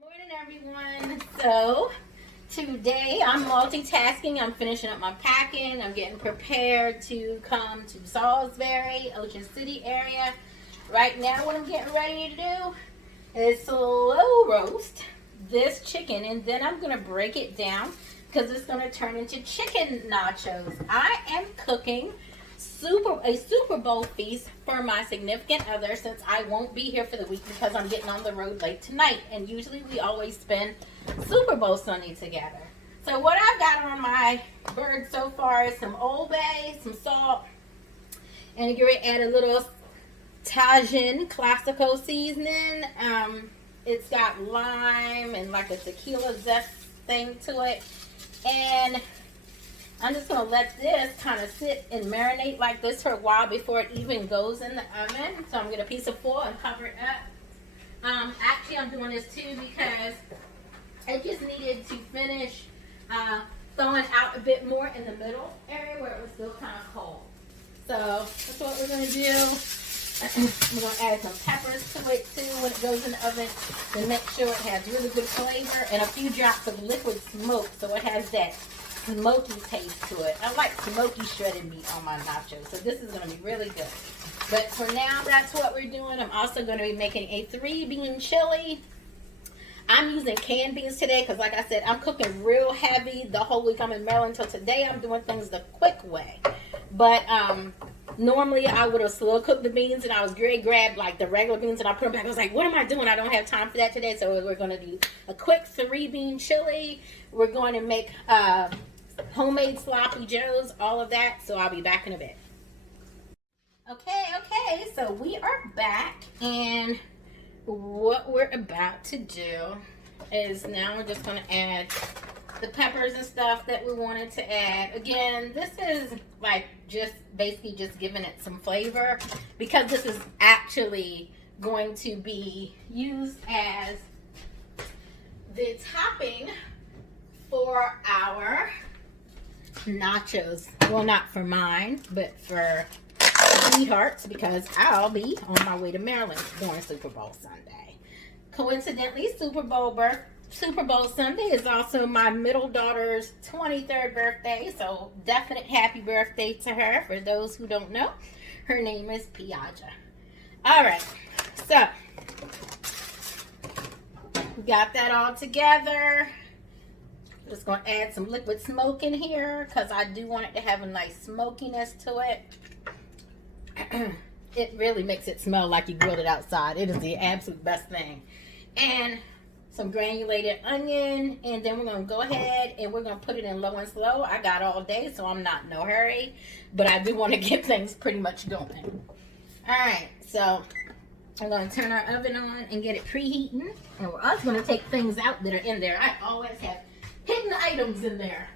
Morning, everyone. So today I'm multitasking. I'm finishing up my packing. I'm getting prepared to come to Salisbury, Ocean City area. Right now what I'm getting ready to do is slow roast this chicken, and then I'm going to break it down because it's going to turn into chicken nachos. I am cooking a Super Bowl feast for my significant other, since I won't be here for the week because I'm getting on the road late tonight, and usually we always spend Super Bowl Sunday together. So what I've got on my bird so far is some Old Bay, some salt, and you're going to add a little Tajin Classico seasoning. It's got lime and like a tequila zest thing to it, and I'm just going to let this kind of sit and marinate like this for a while before it even goes in the oven. So I'm going to get a piece of foil and cover it up. Actually, I'm doing this too because I just needed to finish thawing out a bit more in the middle area where it was still kind of cold. So that's what we're going to do. We're going to add some peppers to it too when it goes in the oven to make sure it has really good flavor, and a few drops of liquid smoke so it has that smoky taste to it. I like smoky shredded meat on my nachos, so this is going to be really good. But for now, that's what we're doing. I'm also going to be making a 3-bean chili. I'm using canned beans today because, like I said, I'm cooking real heavy the whole week. I'm in Maryland until today. I'm doing things the quick way. But normally I would have slow cooked the beans, and I was grabbed like the regular beans and I put them back. I was like, what am I doing? I don't have time for that today. So we're going to do a quick 3-bean chili. We're going to make homemade sloppy joes, all of that. So I'll be back in a bit. Okay, so we are back, and what we're about to do is now we're just going to add the peppers and stuff that we wanted to add. Again, this is like just basically just giving it some flavor, because this is actually going to be used as the topping for our nachos. Well, not for mine, but for sweethearts, because I'll be on my way to Maryland during Super Bowl Sunday. Coincidentally, Super Bowl Sunday is also my middle daughter's 23rd birthday, so definite happy birthday to her. For those who don't know, her name is Piaja. Alright, so we got that all together. Just going to add some liquid smoke in here because I do want it to have a nice smokiness to it. It really makes it smell like you grilled it outside. It is the absolute best thing. And some granulated onion, and then we're going to go ahead and we're going to put it in low and slow. I got all day, so I'm not in no hurry, but I do want to get things pretty much going. Alright, so I'm going to turn our oven on and get it preheating, and we're also going to take things out that are in there. I always have hidden items in there.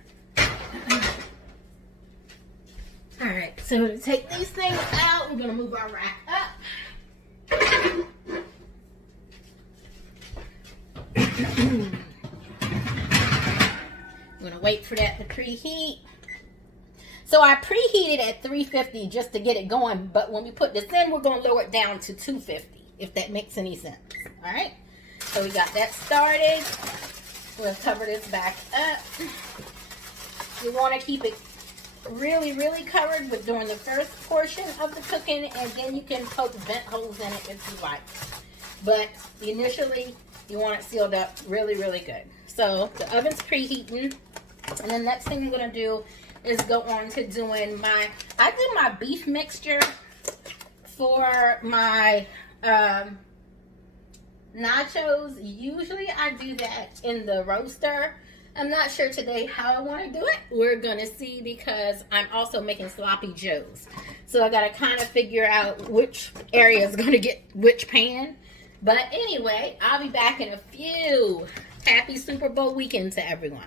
Alright, so to take these things out, we're going to move our rack up. I'm going to wait for that to preheat. So I preheated at 350 just to get it going, but when we put this in, we're going to lower it down to 250, if that makes any sense. Alright, so we got that started. We'll cover this back up. You want to keep it really covered but during the first portion of the cooking, and then you can poke vent holes in it if you like. But initially, you want it sealed up really good. So the oven's preheating, and the next thing I'm going to do is go on to doing I do my beef mixture for my nachos. Usually I do that in the roaster. I'm not sure today how I want to do it. We're going to see, because I'm also making sloppy joes. So I got to kind of figure out which area is going to get which pan. But anyway, I'll be back in a few. Happy Super Bowl weekend to everyone.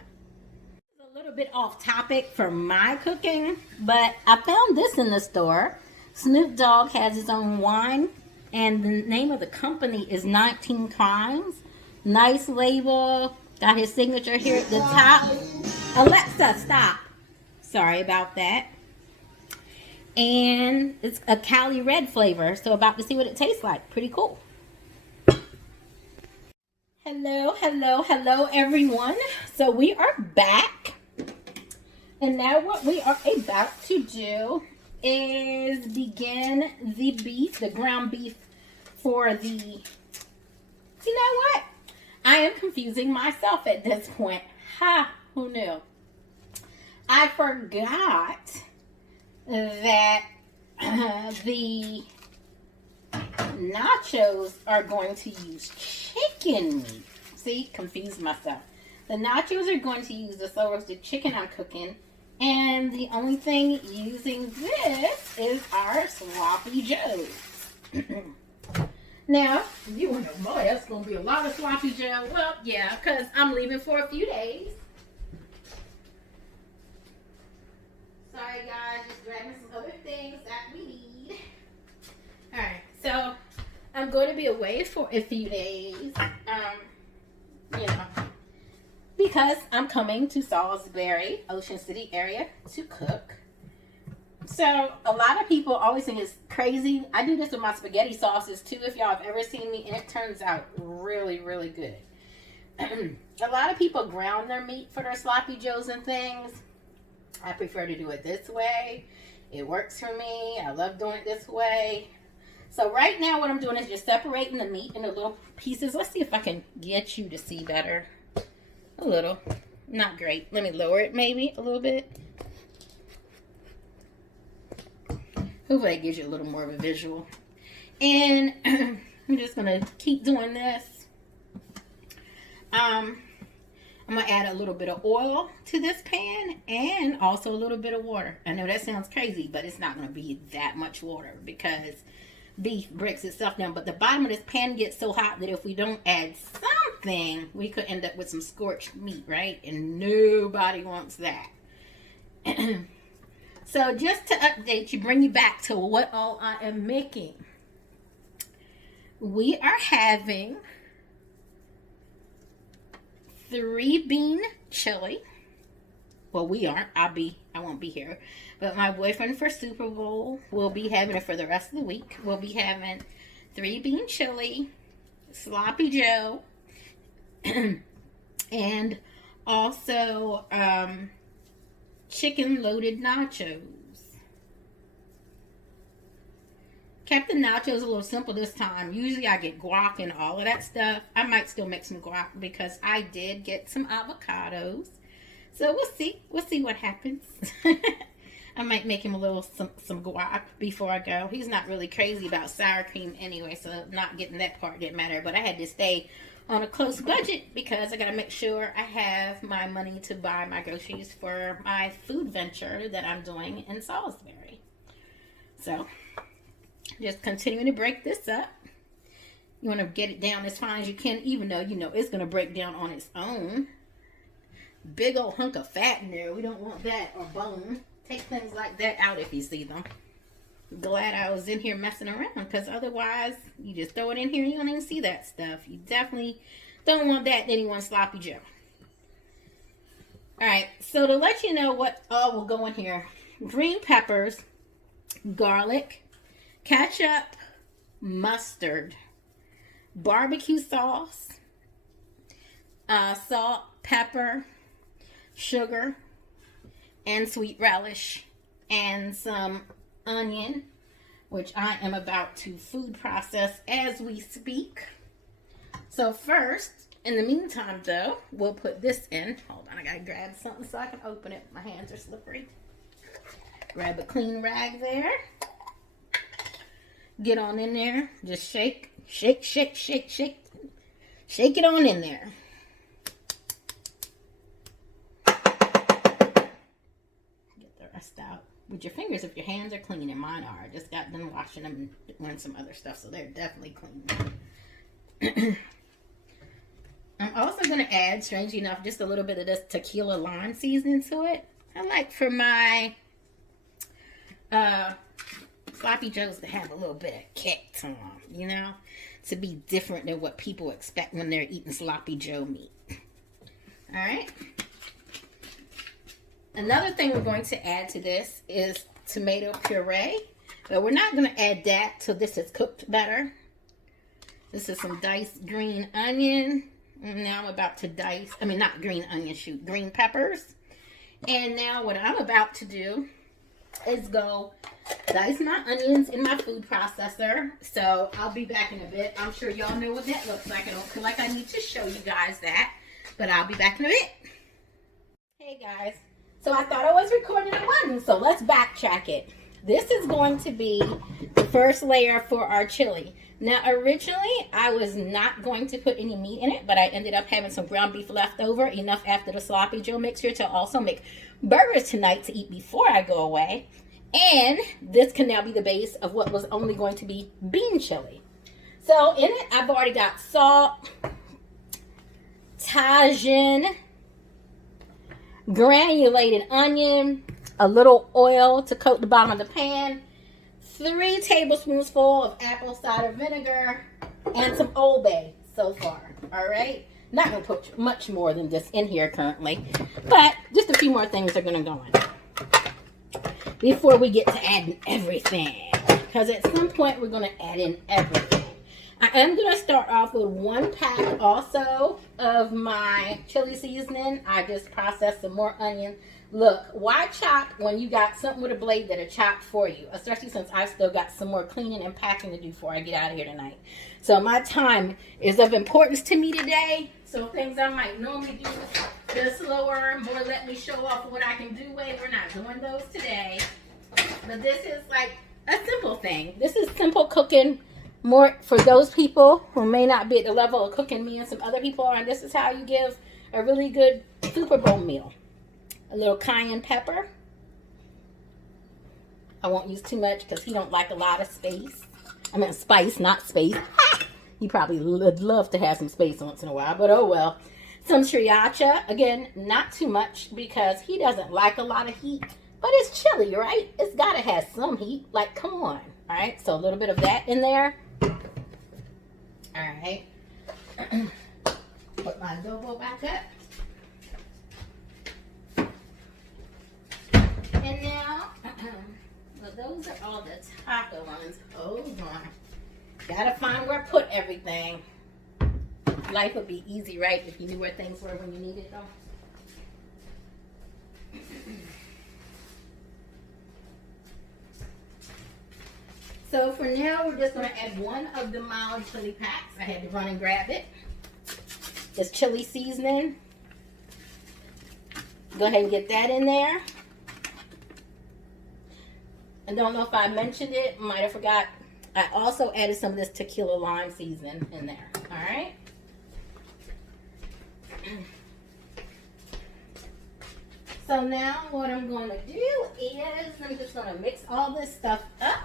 A little bit off topic for my cooking, but I found this in the store. Snoop Dogg has his own wine, and the name of the company is 19 Crimes. Nice label. Got his signature here at the top. Alexa, stop. Sorry about that. And it's a Cali Red flavor, so about to see what it tastes like. Pretty cool. Hello, hello, hello, everyone. So we are back. And now what we are about to do is begin the ground beef for the, you know what? I am confusing myself at this point. Ha, who knew? I forgot that the nachos are going to use chicken meat. See, confused myself. The nachos are going to use the slow roasted chicken I'm cooking, and the only thing using this is our sloppy joes. Now, you want to know, boy, that's going to be a lot of sloppy joe. Well, yeah, because I'm leaving for a few days. Sorry, guys, just grabbing some other things that we need. Alright, so I'm going to be away for a few days. Because I'm coming to Salisbury, Ocean City area to cook. So a lot of people always think it's crazy. I do this with my spaghetti sauces too, if y'all have ever seen me, and it turns out really, really good. A lot of people ground their meat for their sloppy joes and things. I prefer to do it this way. It works for me. I love doing it this way. So right now what I'm doing is just separating the meat into little pieces. Let's see if I can get you to see better. A little. Not great. Let me lower it maybe a little bit. Hopefully it gives you a little more of a visual. And I'm just going to keep doing this. I'm going to add a little bit of oil to this pan and also a little bit of water. I know that sounds crazy, but it's not going to be that much water because beef breaks itself down. But the bottom of this pan gets so hot that if we don't add something, we could end up with some scorched meat, right? And nobody wants that. So just to update you, bring you back to what all I am making. We are having 3-bean chili. Well, we aren't. I won't be here. But my boyfriend for Super Bowl will be having it for the rest of the week. We'll be having 3-bean chili, sloppy joe, and also chicken loaded nachos. Kept the nachos a little simple this time. Usually I get guac and all of that stuff. I might still make some guac because I did get some avocados. So we'll see. We'll see what happens. I might make him a little some guac before I go. He's not really crazy about sour cream anyway, so not getting that part didn't matter. But I had to stay on a close budget because I got to make sure I have my money to buy my groceries for my food venture that I'm doing in Salisbury. So just continuing to break this up. You want to get it down as fine as you can, even though you know it's going to break down on its own. Big old hunk of fat in there. We don't want that, or bone. Take things like that out if you see them. Glad I was in here messing around, because otherwise you just throw it in here and you don't even see that stuff. You definitely don't want that in anyone's sloppy joe. Alright, so to let you know what all will go in here: green peppers, garlic, ketchup, mustard, barbecue sauce, salt, pepper, sugar, and sweet relish, and some onion, which I am about to food process as we speak. So first, in the meantime though, we'll put this in. Hold on, I gotta grab something so I can open it. My hands are slippery. Grab a clean rag there. Get on in there. Just shake, shake, shake, shake, shake. Shake it on in there. Out with your fingers if your hands are clean, and mine are. I just got done washing them and doing some other stuff, so they're definitely clean. I'm also going to add, strangely enough, just a little bit of this tequila lime seasoning to it. I like for my sloppy joes to have a little bit of kick to them, you know, to be different than what people expect when they're eating sloppy joe meat. All right. Another thing we're going to add to this is tomato puree, but we're not going to add that till this is cooked better. This is some diced green onion, And now I'm about to dice, not green onion, shoot, green peppers. And now what I'm about to do is go dice my onions in my food processor. So I'll be back in a bit. I'm sure y'all know what that looks like. I don't feel like I need to show you guys that, but I'll be back in a bit. Hey guys, so I thought I was recording at one, so let's backtrack it. This is going to be the first layer for our chili. Now originally I was not going to put any meat in it, but I ended up having some ground beef left over, enough after the sloppy joe mixture to also make burgers tonight to eat before I go away. And this can now be the base of what was only going to be bean chili. So in it, I've already got salt, Tajin, granulated onion, a little oil to coat the bottom of the pan, 3 tablespoonsful of apple cider vinegar, and some Old Bay so far. All right. Not going to put much more than this in here currently, but just a few more things are going to go in before we get to adding everything, because at some point we're going to add in everything. I am going to start off with 1 pack also of my chili seasoning. I just processed some more onion. Look, why chop when you got something with a blade that'll chop for you, especially since I've still got some more cleaning and packing to do before I get out of here tonight. So my time is of importance to me today. So things I might normally do just slower, more let me show off what I can do. We're not doing those today. But this is like a simple thing. This is simple cooking, more for those people who may not be at the level of cooking me and some other people are. And this is how you give a really good Superbowl meal. A little cayenne pepper. I won't use too much because he don't like a lot of spice, not space. He probably would love to have some space once in a while, but oh well. Some sriracha. Again, not too much because he doesn't like a lot of heat, but it's chili, right? It's got to have some heat. Like, come on. All right, so a little bit of that in there. All right. Put my adobo back up. And now, well, those are all the taco ones. Hold on. Gotta find where I put everything. Life would be easy, right, if you knew where things were when you needed them. So for now, we're just going to add 1 of the mild chili packs. I had to run and grab it. It's chili seasoning. Go ahead and get that in there. I don't know if I mentioned it. Might have forgot. I also added some of this tequila lime seasoning in there. All right. So now what I'm going to do is I'm just going to mix all this stuff up.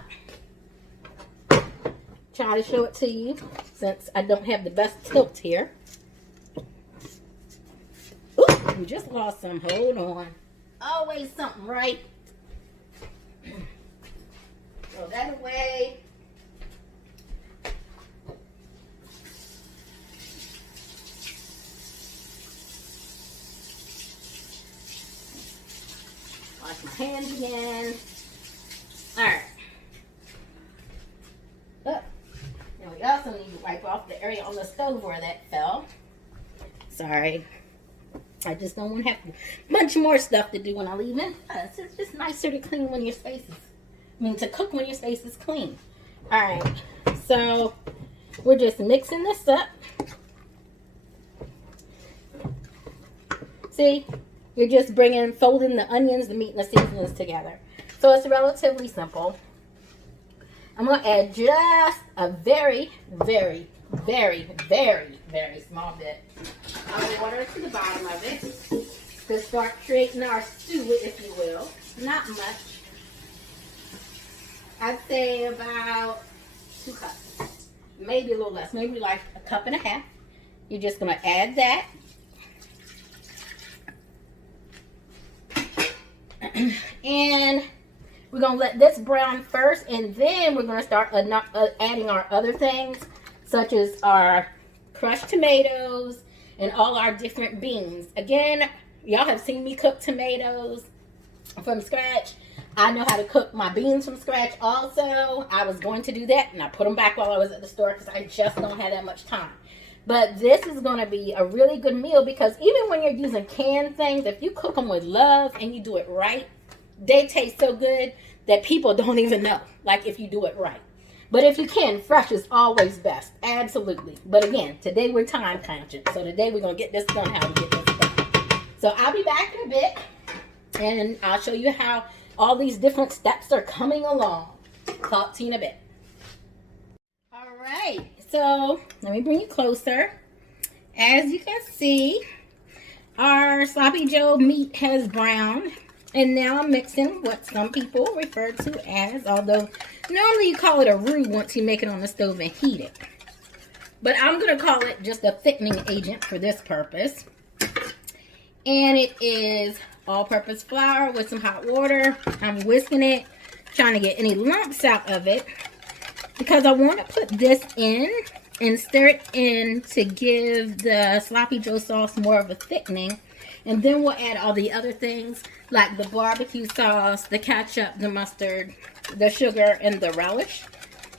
Try to show it to you since I don't have the best tilt here. Ooh, we just lost some. Hold on. Always something, right? Throw that away. Wash my hands again. All right. And we also need to wipe off the area on the stove where that fell. Sorry. I just don't want to have much more stuff to do when I leave in. It's just nicer to clean when your space is, to cook when your space is clean. All right. So we're just mixing this up. See, you're just folding the onions, the meat, and the seasonings together. So it's relatively simple. I'm going to add just a very, very, very, very, very small bit of water to the bottom of it to start creating our stew, if you will. Not much. I'd say about 2 cups. Maybe a little less. Maybe like 1.5 cups. You're just going to add that. And we're going to let this brown first, and then we're going to start adding our other things, such as our crushed tomatoes and all our different beans. Again, y'all have seen me cook tomatoes from scratch. I know how to cook my beans from scratch also. I was going to do that, and I put them back while I was at the store because I just don't have that much time. But this is going to be a really good meal because even when you're using canned things, if you cook them with love and you do it right, they taste so good that people don't even know, like if you do it right. But if you can, fresh is always best. Absolutely. But again, today we're time conscious. So today we're going to get this done, how to get this done. So I'll be back in a bit and I'll show you how all these different steps are coming along. Talk to you in a bit. All right. So let me bring you closer. As you can see, our sloppy joe meat has browned. And now I'm mixing what some people refer to as, although normally you call it a roux once you make it on the stove and heat it. But I'm going to call it just a thickening agent for this purpose. And it is all-purpose flour with some hot water. I'm whisking it, trying to get any lumps out of it. Because I want to put this in and stir it in to give the sloppy joe sauce more of a thickening. And then we'll add all the other things like the barbecue sauce, the ketchup, the mustard, the sugar, and the relish.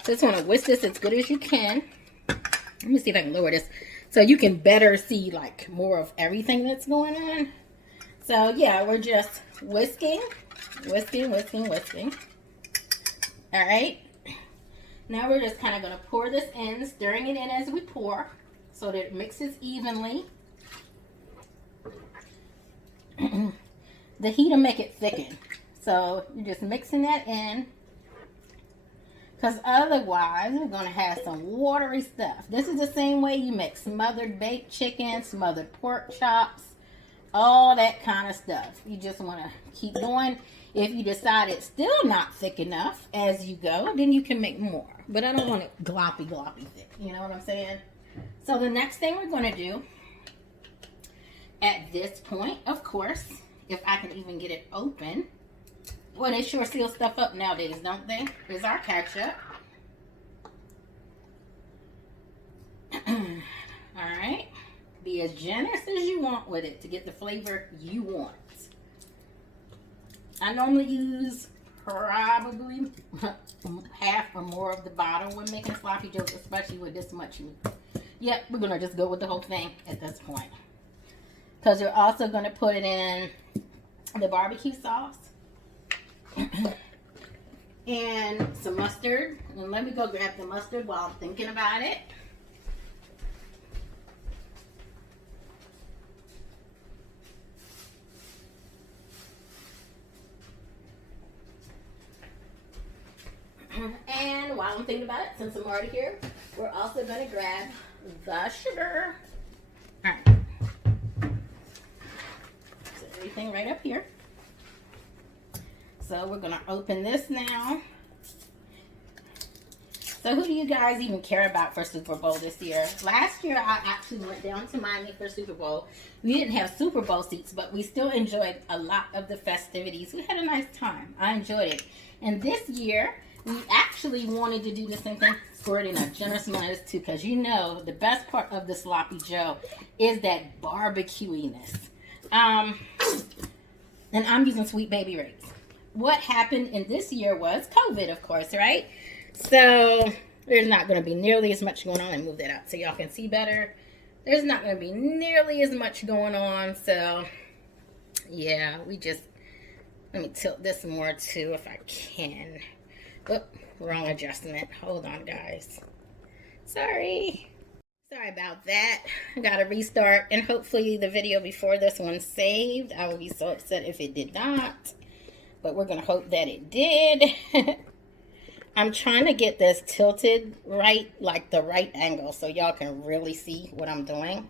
Just want to whisk this as good as you can. Let me see if I can lower this so you can better see like more of everything that's going on. So yeah, we're just whisking. All right. Now we're just kind of going to pour this in, stirring it in as we pour so that it mixes evenly. The heat will make it thicken. So you're just mixing that in. Because otherwise, we're going to have some watery stuff. This is the same way you make smothered baked chicken, smothered pork chops, all that kind of stuff. You just want to keep going. If you decide it's still not thick enough as you go, then you can make more. But I don't want it gloppy thick. You know what I'm saying? So the next thing we're going to do at this point, of course, if I can even get it open. Well, they sure seal stuff up nowadays, don't they? Is our ketchup. Alright. Be as generous as you want with it to get the flavor you want. I normally use probably half or more of the bottle when making sloppy joes, especially with this much meat. Yep, we're going to just go with the whole thing at this point. Because we're also going to put it in the barbecue sauce. And some mustard. And let me go grab the mustard while I'm thinking about it. And while I'm thinking about it, since I'm already here, we're also going to grab the sugar. Alright. So everything right up here. So we're going to open this now. So who do you guys even care about for Super Bowl this year? Last year, I actually went down to Miami for Super Bowl. We didn't have Super Bowl seats, but we still enjoyed a lot of the festivities. We had a nice time. I enjoyed it. And this year, we actually wanted to do the same thing, squirt in a generous amount of this too, because you know the best part of the sloppy joe is that barbecuiness. And I'm using Sweet Baby Ray's. What happened in this year was COVID, of course, right? So there's not going to be nearly as much going on. And move that out so y'all can see better. There's not going to be nearly as much going on. So yeah, we just, let me tilt this more too if I can. Oop, wrong adjustment. Hold on, guys. Sorry about that. I gotta restart, and hopefully the video before this one's saved. I would be so upset if it did not, but we're gonna hope that it did. I'm trying to get this tilted right, like the right angle, so y'all can really see what I'm doing,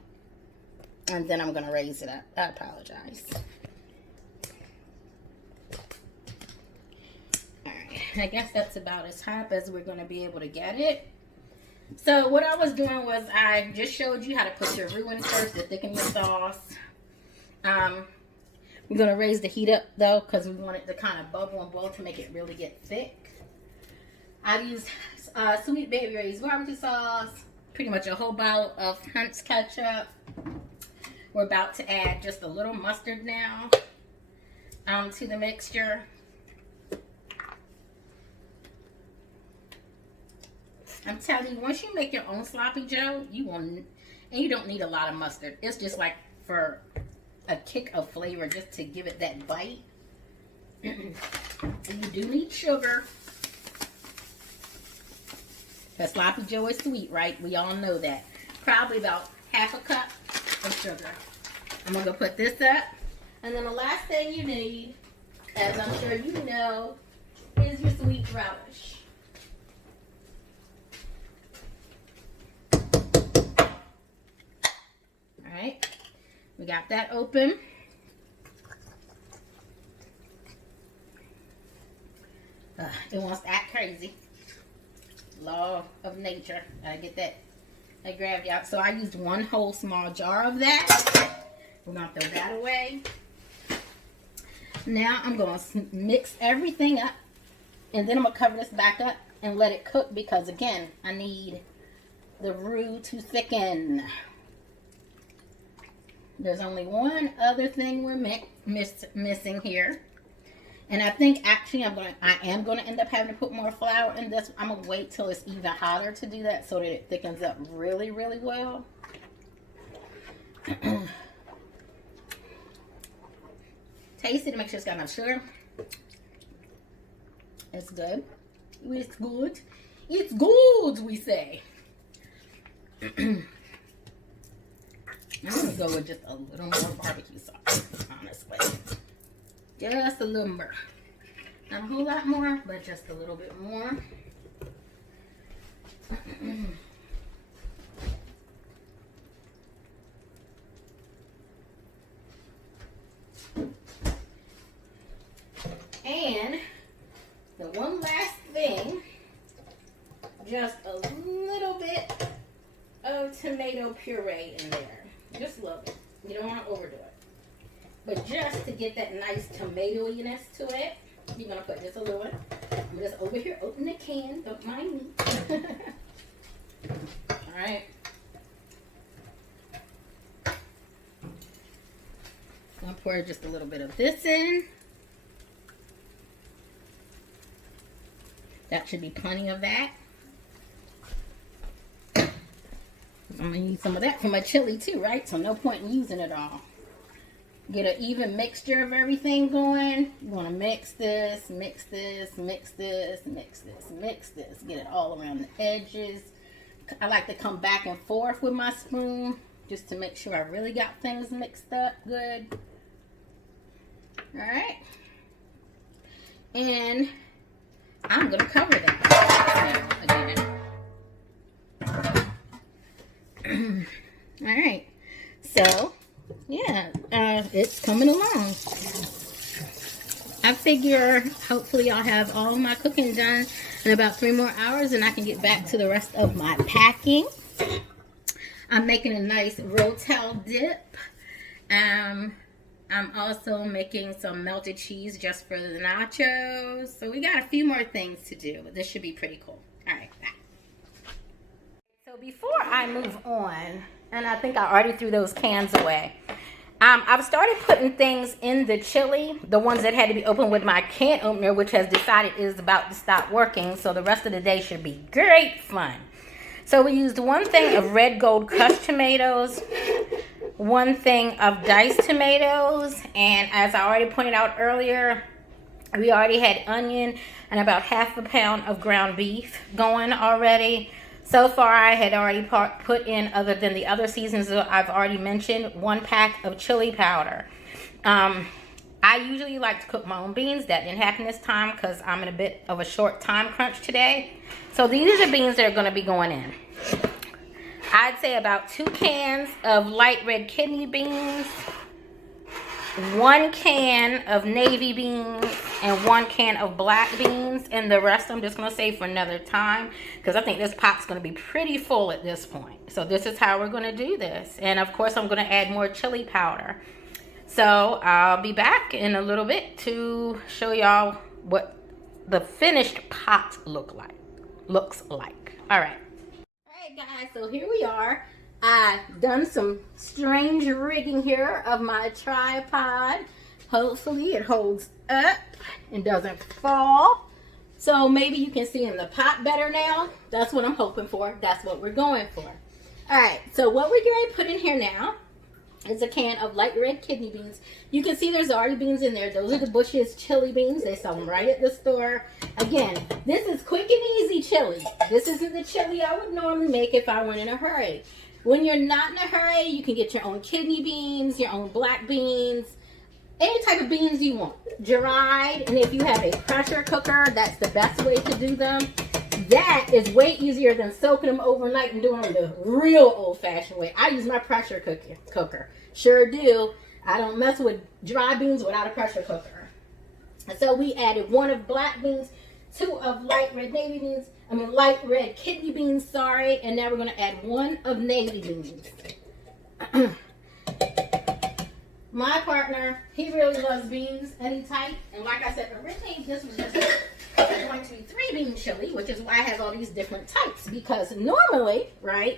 and then I'm gonna raise it up. I apologize. I guess that's about as hot as we're going to be able to get it. So what I was doing was I just showed you how to put your roux in first to thicken your sauce. We're going to raise the heat up though because we want it to kind of bubble and boil to make it really get thick. I've used Sweet Baby Ray's barbecue sauce, pretty much a whole bottle of Hunt's ketchup. We're about to add just a little mustard now to the mixture. I'm telling you, once you make your own sloppy joe, you will, And you don't need a lot of mustard. It's just like for a kick of flavor, just to give it that bite. And you do need sugar. Because Sloppy Joe is sweet, right? We all know that. Probably about half a cup of sugar. I'm going to go put this up. And then the last thing you need, as I'm sure you know, is your sweet relish. Alright, we got that open. It wants to act crazy. Law of nature. Gotta get that. I grabbed out. So I used one whole small jar of that. We're gonna throw that away. Now I'm gonna mix everything up, and then I'm gonna cover this back up and let it cook, because again, I need the roux to thicken. There's only one other thing we're missing here. And I think actually I am gonna end up having to put more flour in this. I'm gonna wait till it's even hotter to do that so that it thickens up really, really well. Taste it to make sure it's got enough sugar. It's good. It's good. It's good, we say. I'm gonna go with just a little more barbecue sauce, honestly. Just a little more. Not a whole lot more, but just a little bit more. And the one last thing, just a little bit of tomato puree in there. Just a little bit. You don't want to overdo it. But just to get that nice tomatoiness to it, you're going to put just a little one. I'm just over here open the can. Don't mind me. Alright. I'm going to pour just a little bit of this in. That should be plenty of that. I'm going to use some of that for my chili too, right? So no point in using it all. Get an even mixture of everything going. You want to mix this, mix this, mix this, mix this, mix this. Get it all around the edges. I like to come back and forth with my spoon just to make sure I really got things mixed up good. Alright. And I'm going to cover that again. Alright. So, yeah, it's coming along. I figure hopefully I'll have all my cooking done in about 3 more hours and I can get back to the rest of my packing. I'm making a nice rotel dip. I'm also making some melted cheese just for the nachos. So we got a few more things to do, but this should be pretty cool. All right, bye. So before I move on, and I think I already threw those cans away, I've started putting things in the chili, the ones that had to be opened with my can opener, which has decided is about to stop working. So the rest of the day should be great fun. So we used 1 thing of red gold crushed tomatoes, 1 thing of diced tomatoes, and as I already pointed out earlier, we already had onion and about ½ a pound of ground beef going already. So far I had already put in, other than the other seasons that I've already mentioned, 1 pack of chili powder. I usually like to cook my own beans. That didn't happen this time because I'm in a bit of a short time crunch today. So these are beans that are going to be going in. I'd say about 2 cans of light red kidney beans, 1 can of navy beans, and 1 can of black beans. And the rest I'm just going to save for another time because I think this pot's going to be pretty full at this point. So this is how we're going to do this. And of course I'm going to add more chili powder. So I'll be back in a little bit to show y'all what the finished pot looks like. All right. Alright guys, so here we are. I've done some strange rigging here of my tripod. Hopefully it holds up and doesn't fall. So maybe you can see in the pot better now. That's what I'm hoping for. That's what we're going for. All right, so what we're going to put in here now is a can of light red kidney beans. You can see there's already beans in there. Those are the Bush's chili beans. They sell them right at the store. Again, this is quick and easy chili. This isn't the chili I would normally make if I were in a hurry. When you're not in a hurry, you can get your own kidney beans, your own black beans, any type of beans you want. Dried, and if you have a pressure cooker, that's the best way to do them. That is way easier than soaking them overnight and doing them the real old-fashioned way. I use my pressure cooker. Sure do. I don't mess with dry beans without a pressure cooker. And so we added 1 of black beans, 2 of light red kidney beans, sorry. And now we're going to add 1 of navy beans. My partner, he really loves beans any type. And like I said, originally this was just going to be 3-bean chili, which is why I have all these different types. Because normally, right,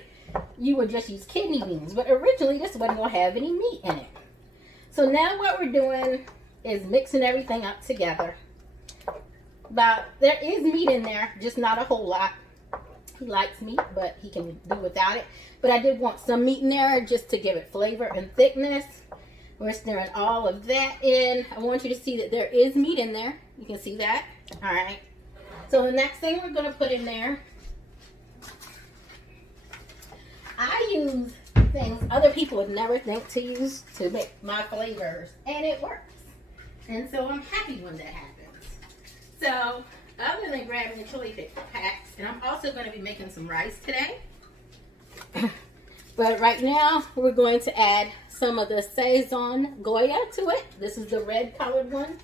you would just use kidney beans. But originally this wasn't going to have any meat in it. So now what we're doing is mixing everything up together. There is meat in there, just not a whole lot. He likes meat, but he can do without it. But I did want some meat in there just to give it flavor and thickness. We're stirring all of that in. I want you to see that there is meat in there. You can see that. All right. So the next thing we're going to put in there, I use things other people would never think to use to make my flavors, and it works. And so I'm happy when that happens. So other than grabbing the chili packs, and I'm also going to be making some rice today. But right now we're going to add some of the Saison Goya to it. This is the red colored one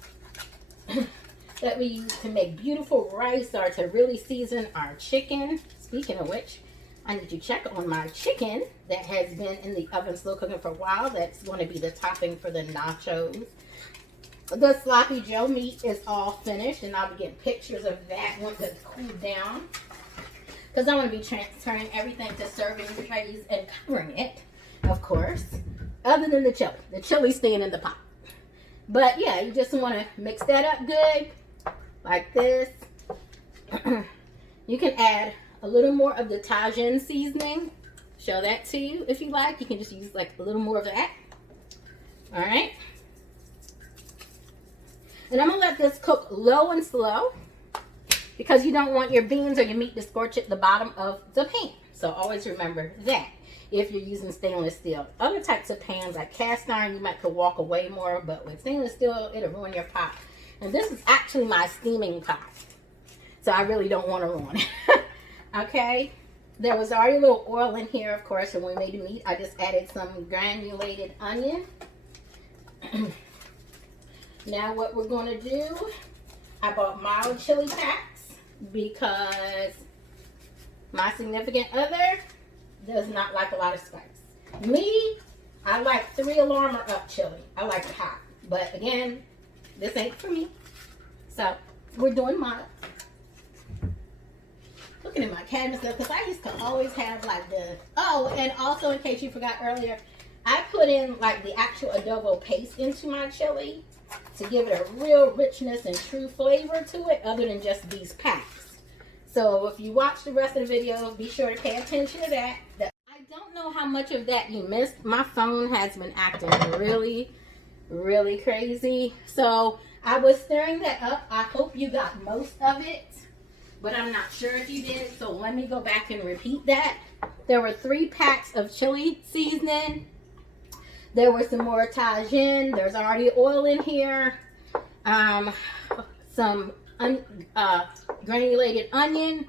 that we use to make beautiful rice or to really season our chicken. Speaking of which, I need to check on my chicken that has been in the oven slow cooking for a while. That's going to be the topping for the nachos. The sloppy Joe meat is all finished, and I'll be getting pictures of that once it's cooled down. Because I'm going to be transferring everything to serving trays and covering it, of course. Other than the chili. The chili's staying in the pot. But yeah, you just want to mix that up good. Like this. You can add a little more of the Tajin seasoning. Show that to you if you like. You can just use like a little more of that. Alright. And I'm going to let this cook low and slow, because you don't want your beans or your meat to scorch at the bottom of the pan. So always remember that if you're using stainless steel. Other types of pans like cast iron, you might could walk away more, but with stainless steel, it'll ruin your pot. And this is actually my steaming pot, so I really don't want to ruin it. Okay, there was already a little oil in here, of course, and when we made the meat, I just added some granulated onion. Now what we're going to do, I bought mild chili packs because my significant other does not like a lot of spice. Me, I like 3 alarm or up chili. I like it hot. But again, this ain't for me. So we're doing mild. Looking at my cabinet stuff, because I used to always have like the, oh, and also in case you forgot earlier, I put in like the actual adobo paste into my chili to give it a real richness and true flavor to it, other than just these packs. So if you watch the rest of the video, be sure to pay attention to that. I don't know how much of that you missed. My phone has been acting really, really crazy. So I was stirring that up. I hope you got most of it, but I'm not sure if you did. So let me go back and repeat that. There were 3 packs of chili seasoning. There was some more Tajin. There's already oil in here. Some granulated onion.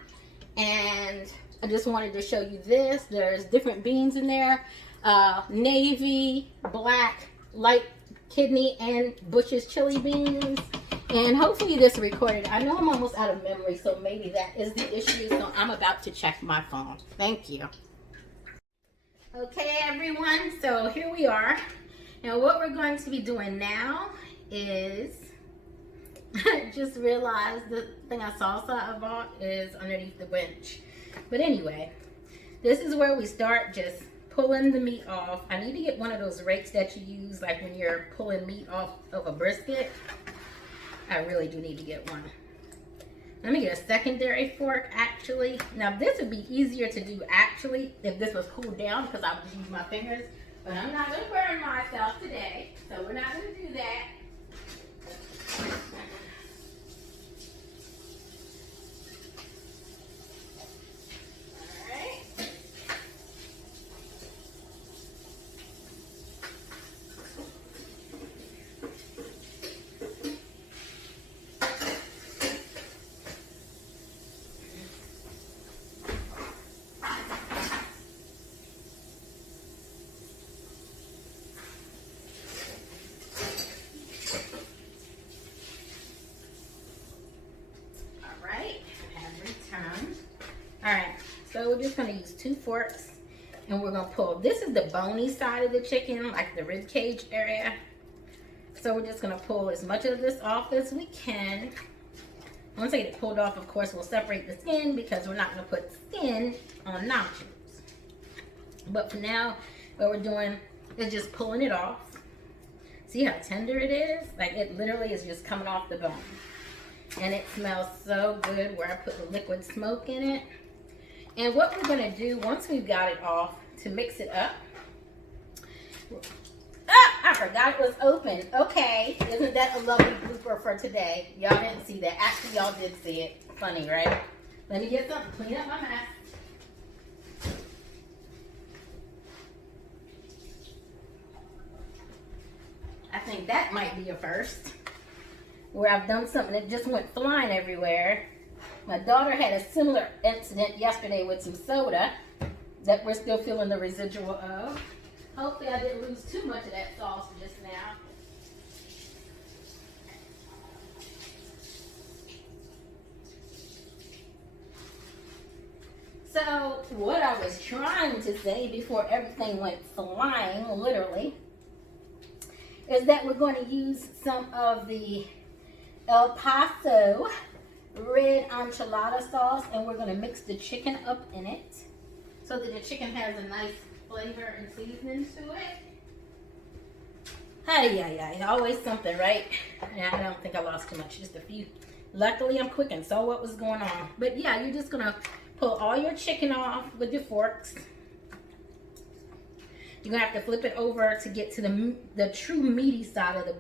And I just wanted to show you this. There's different beans in there. Navy, black, light kidney, and Bush's chili beans. And hopefully this recorded. I know I'm almost out of memory, so maybe that is the issue. So I'm about to check my phone. Thank you. Okay, everyone, so here we are. Now what we're going to be doing now is just realized the thing of salsa I bought is underneath the bench. But anyway, this is where we start just pulling the meat off. I need to get one of those rakes that you use like when you're pulling meat off of a brisket. I really do need to get one. Let me get a secondary fork, actually. Now, this would be easier to do, actually, if this was cooled down, because I would just use my fingers. But I'm not going to burn myself today, so we're not going to do that. Alright, so we're just going to use 2 forks and we're going to pull. This is the bony side of the chicken, like the rib cage area. So we're just going to pull as much of this off as we can. Once I get it pulled off, of course, we'll separate the skin because we're not going to put skin on nachos. But for now, what we're doing is just pulling it off. See how tender it is? Like, it literally is just coming off the bone. And it smells so good where I put the liquid smoke in it. And what we're going to do, once we've got it off, to mix it up. Ah, I forgot it was open. Okay, isn't that a lovely blooper for today? Y'all didn't see that. Actually, y'all did see it. Funny, right? Let me get something, clean up my mess. I think that might be a first, where I've done something that just went flying everywhere. My daughter had a similar incident yesterday with some soda that we're still feeling the residual of. Hopefully I didn't lose too much of that sauce just now. So what I was trying to say before everything went flying, literally, is that we're going to use some of the El Paso red enchilada sauce, and we're going to mix the chicken up in it so that the chicken has a nice flavor and seasoning to it. Hey, always something, right? Yeah, I don't think I lost too much, just a few. Luckily, I'm quick and saw what was going on. But yeah, you're just going to pull all your chicken off with your forks. You're going to have to flip it over to get to the true meaty side of the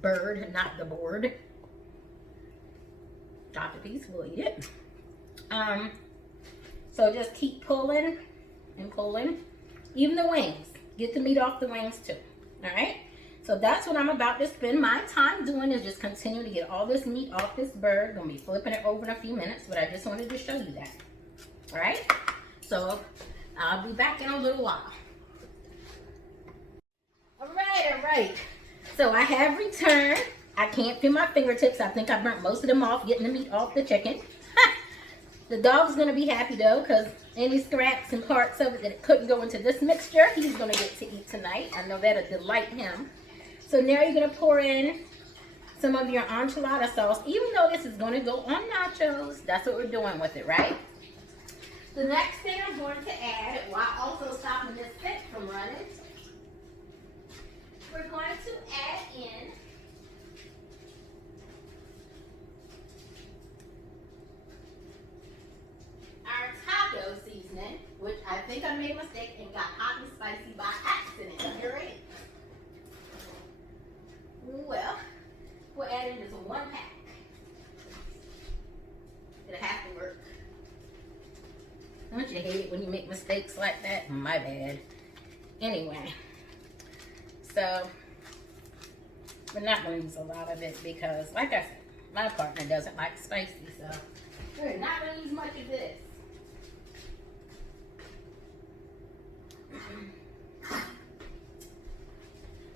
bird, not the board. Drop a piece, we'll eat it. So just keep pulling and pulling. Even the wings. Get the meat off the wings too. Alright? So that's what I'm about to spend my time doing, is just continue to get all this meat off this bird. Gonna be flipping it over in a few minutes, but I just wanted to show you that. Alright? So I'll be back in a little while. Alright. So I have returned. I can't feel my fingertips. I think I burnt most of them off getting the meat off the chicken. The dog's going to be happy though, because any scraps and parts of it that it couldn't go into this mixture, he's going to get to eat tonight. I know that'll delight him. So now you're going to pour in some of your enchilada sauce. Even though this is going to go on nachos, that's what we're doing with it, right? The next thing I'm going to add, while also stopping this stick from running, we're going to add in our taco seasoning, which I think I made a mistake and got hot and spicy by accident. You're right. Well, we'll add in just 1 pack. It'll have to work. Don't you hate it when you make mistakes like that? My bad. Anyway, so we're not going to use a lot of it because, like I said, my partner doesn't like spicy, so we're not going to use much of this.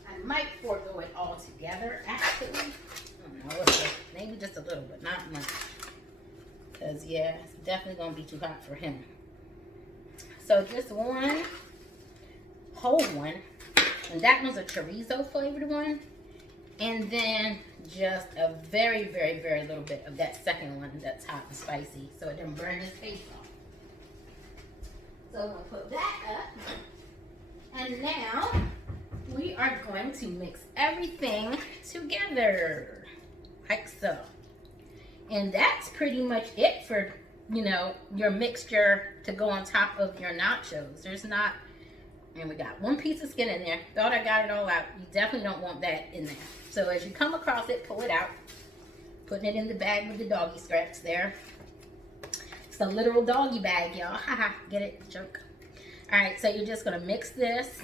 I might forego it all together, actually. I don't know, maybe just a little, but not much. Because, yeah, it's definitely going to be too hot for him. So just 1 whole one. And that one's a chorizo flavored one. And then just a very, very, very little bit of that second one that's hot and spicy, so it doesn't burn his face off. So I'm going to put that up. And now we are going to mix everything together, like so. And that's pretty much it for, you know, your mixture to go on top of your nachos. There's not, and we got one piece of skin in there. Thought I got it all out. You definitely don't want that in there. So as you come across it, pull it out. Putting it in the bag with the doggy scraps there. It's a literal doggy bag, y'all. Haha, get it? Joke. All right, so you're just gonna mix this.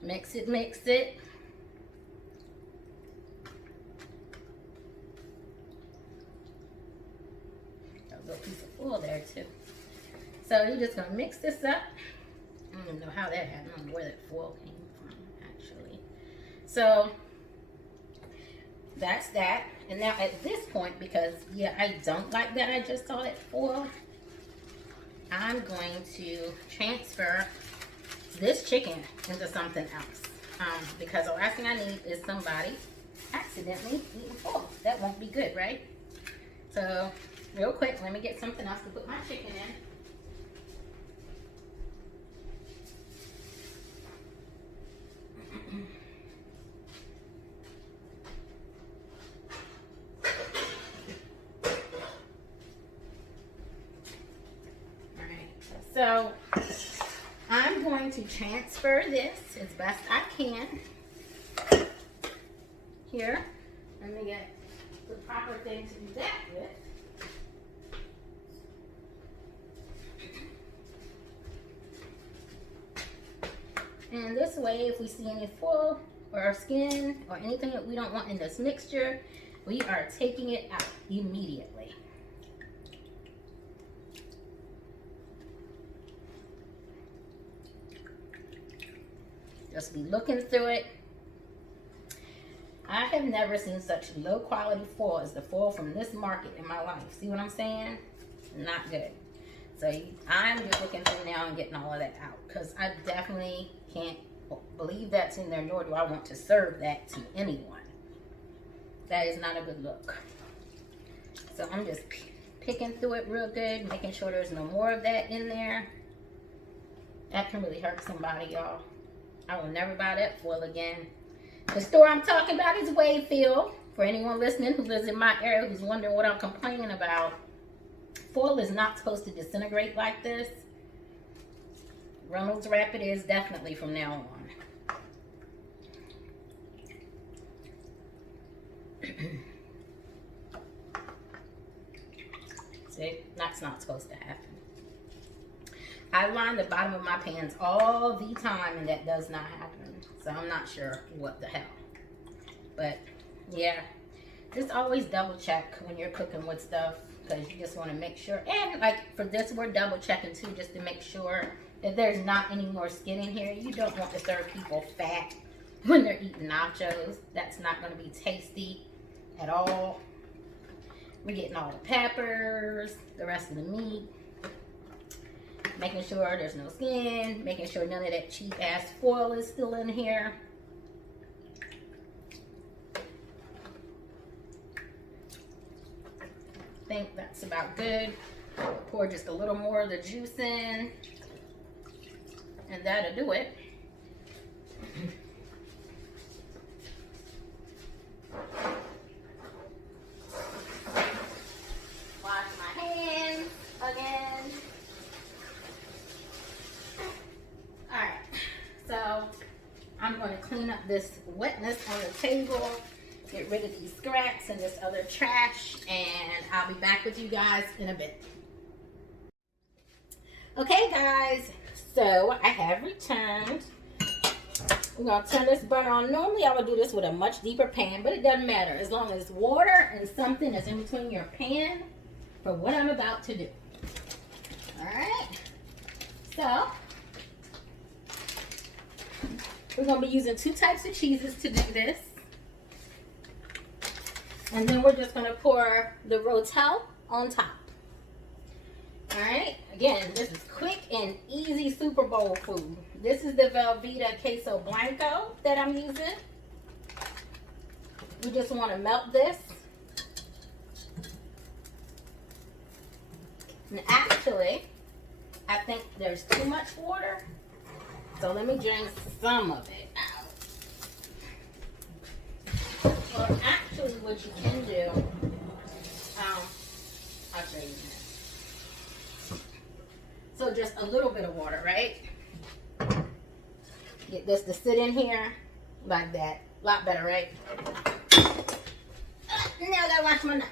Mix it, mix it. Got a little piece of oil there too. So you're just gonna mix this up. I don't even know how that happened. I don't know where that foil came from, actually. So that's that. And now at this point, because yeah, I don't like that I just saw that foil, I'm going to transfer this chicken into something else. Because the last thing I need is somebody accidentally eating foil. That won't be good, right? So real quick, let me get something else to put my chicken in. So I'm going to transfer this as best I can. Here, let me get the proper thing to do that with. And this way, if we see any foil or skin or anything that we don't want in this mixture, we are taking it out immediately. Just be looking through it. I have never seen such low quality foil as the foil from this market in my life. See what I'm saying? Not good. So I'm just looking through now and getting all of that out, because I definitely can't believe that's in there, nor do I want to serve that to anyone. That is not a good look. So I'm just picking through it real good, making sure there's no more of that in there. That can really hurt somebody, y'all. I will never buy that foil again. The store I'm talking about is Wayfield. For anyone listening who lives in my area who's wondering what I'm complaining about, foil is not supposed to disintegrate like this. Reynolds Wrap it is definitely from now on. See, that's not supposed to happen. I line the bottom of my pans all the time, and that does not happen. So I'm not sure what the hell. But yeah, just always double check when you're cooking with stuff, because you just want to make sure. And like for this, we're double checking too, just to make sure that there's not any more skin in here. You don't want to serve people fat when they're eating nachos. That's not going to be tasty at all. We're getting all the peppers, the rest of the meat. Making sure there's no skin, making sure none of that cheap ass foil is still in here. I think that's about good. Pour just a little more of the juice in, and that'll do it. Wash my hands again. So I'm going to clean up this wetness on the table, get rid of these scraps and this other trash, and I'll be back with you guys in a bit. Okay guys, so I have returned. We're going to turn this burner on. Normally I would do this with a much deeper pan, but it doesn't matter as long as water and something is in between your pan for what I'm about to do. Alright, so we're going to be using 2 types of cheeses to do this. And then we're just going to pour the Rotel on top. Alright, again, this is quick and easy Super Bowl food. This is the Velveeta Queso Blanco that I'm using. We just want to melt this. And actually, I think there's too much water. So let me drain some of it out. Or actually what you can do water, right? Get this to sit in here like that. A lot better, right? Now I gotta wash my nuts.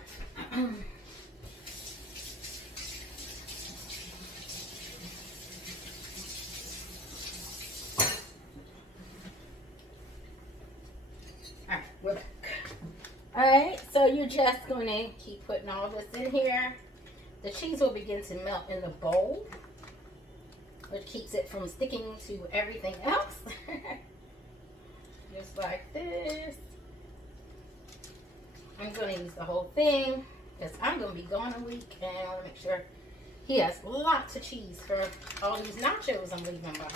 Alright, we're back. Alright, so you're just going to keep putting all this in here. The cheese will begin to melt in the bowl, which keeps it from sticking to everything else. Just like this. I'm going to use the whole thing because I'm going to be gone a week and I want to make sure he has lots of cheese for all these nachos I'm leaving behind.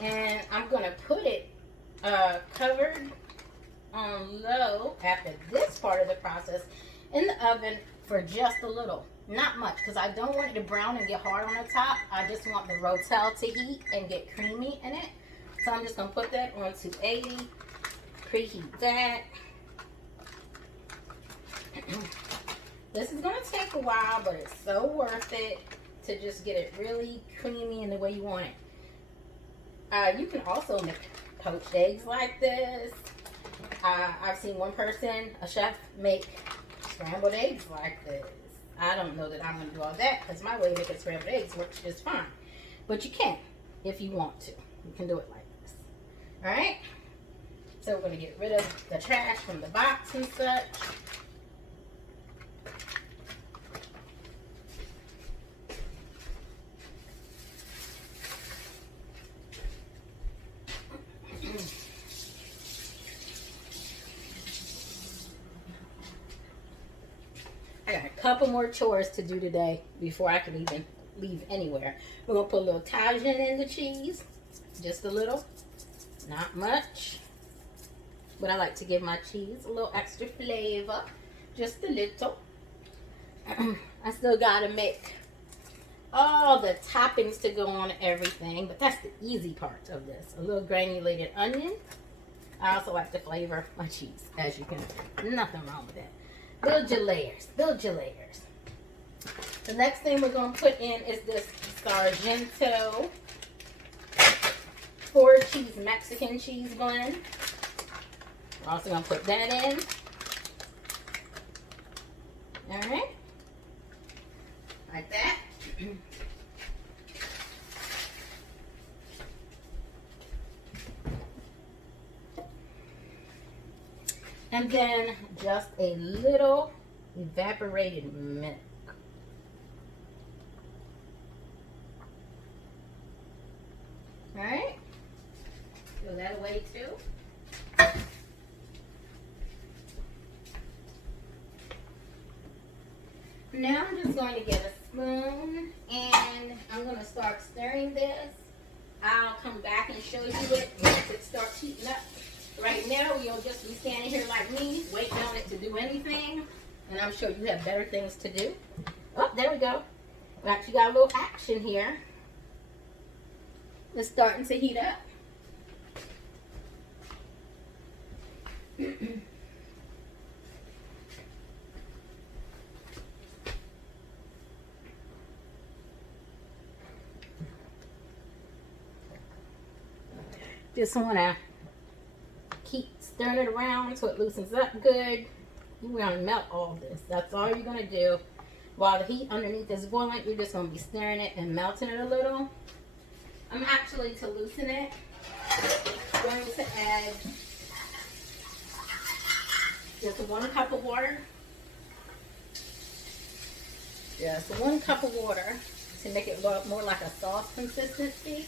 And I'm going to put it covered on low after this part of the process in the oven for just a little. Not much, because I don't want it to brown and get hard on the top. I just want the rotel to heat and get creamy in it. So I'm just going to put that on 280. Preheat that. This is going to take a while, but it's so worth it to just get it really creamy in the way you want it. You can also make poached eggs like this. I've seen one person, a chef, make scrambled eggs like this. I don't know that I'm going to do all that because my way of making scrambled eggs works just fine. But you can if you want to. You can do it like this. Alright? So we're going to get rid of the trash from the box and such. I got a couple more chores to do today before I can even leave anywhere. We're going to put a little Italian in the cheese. Just a little. Not much. But I like to give my cheese a little extra flavor. Just a little. I still got to make all the toppings to go on everything. But that's the easy part of this. A little granulated onion. I also like to flavor my cheese, as you can see. Nothing wrong with that. Build your layers. Build your layers. The next thing we're going to put in is this Sargento 4-cheese Mexican cheese blend. We're also going to put that in. Alright. Like that. And then just a little evaporated milk. Alright. Throw that away too. Now I'm just going to get a spoon and I'm going to start stirring this. I'll come back and show you it once it starts heating up. Right now, you'll just be standing here like me, waiting on it to do anything. And I'm sure you have better things to do. Oh, there we go. We actually got a little action here. It's starting to heat up. Just want to keep stirring it around so it loosens up good. You're going to melt all this. That's all you're going to do. While the heat underneath is boiling, you're just going to be stirring it and melting it a little. I'm actually, to loosen it, going to add just 1 cup of water. Just 1 cup of water to make it look more like a sauce consistency.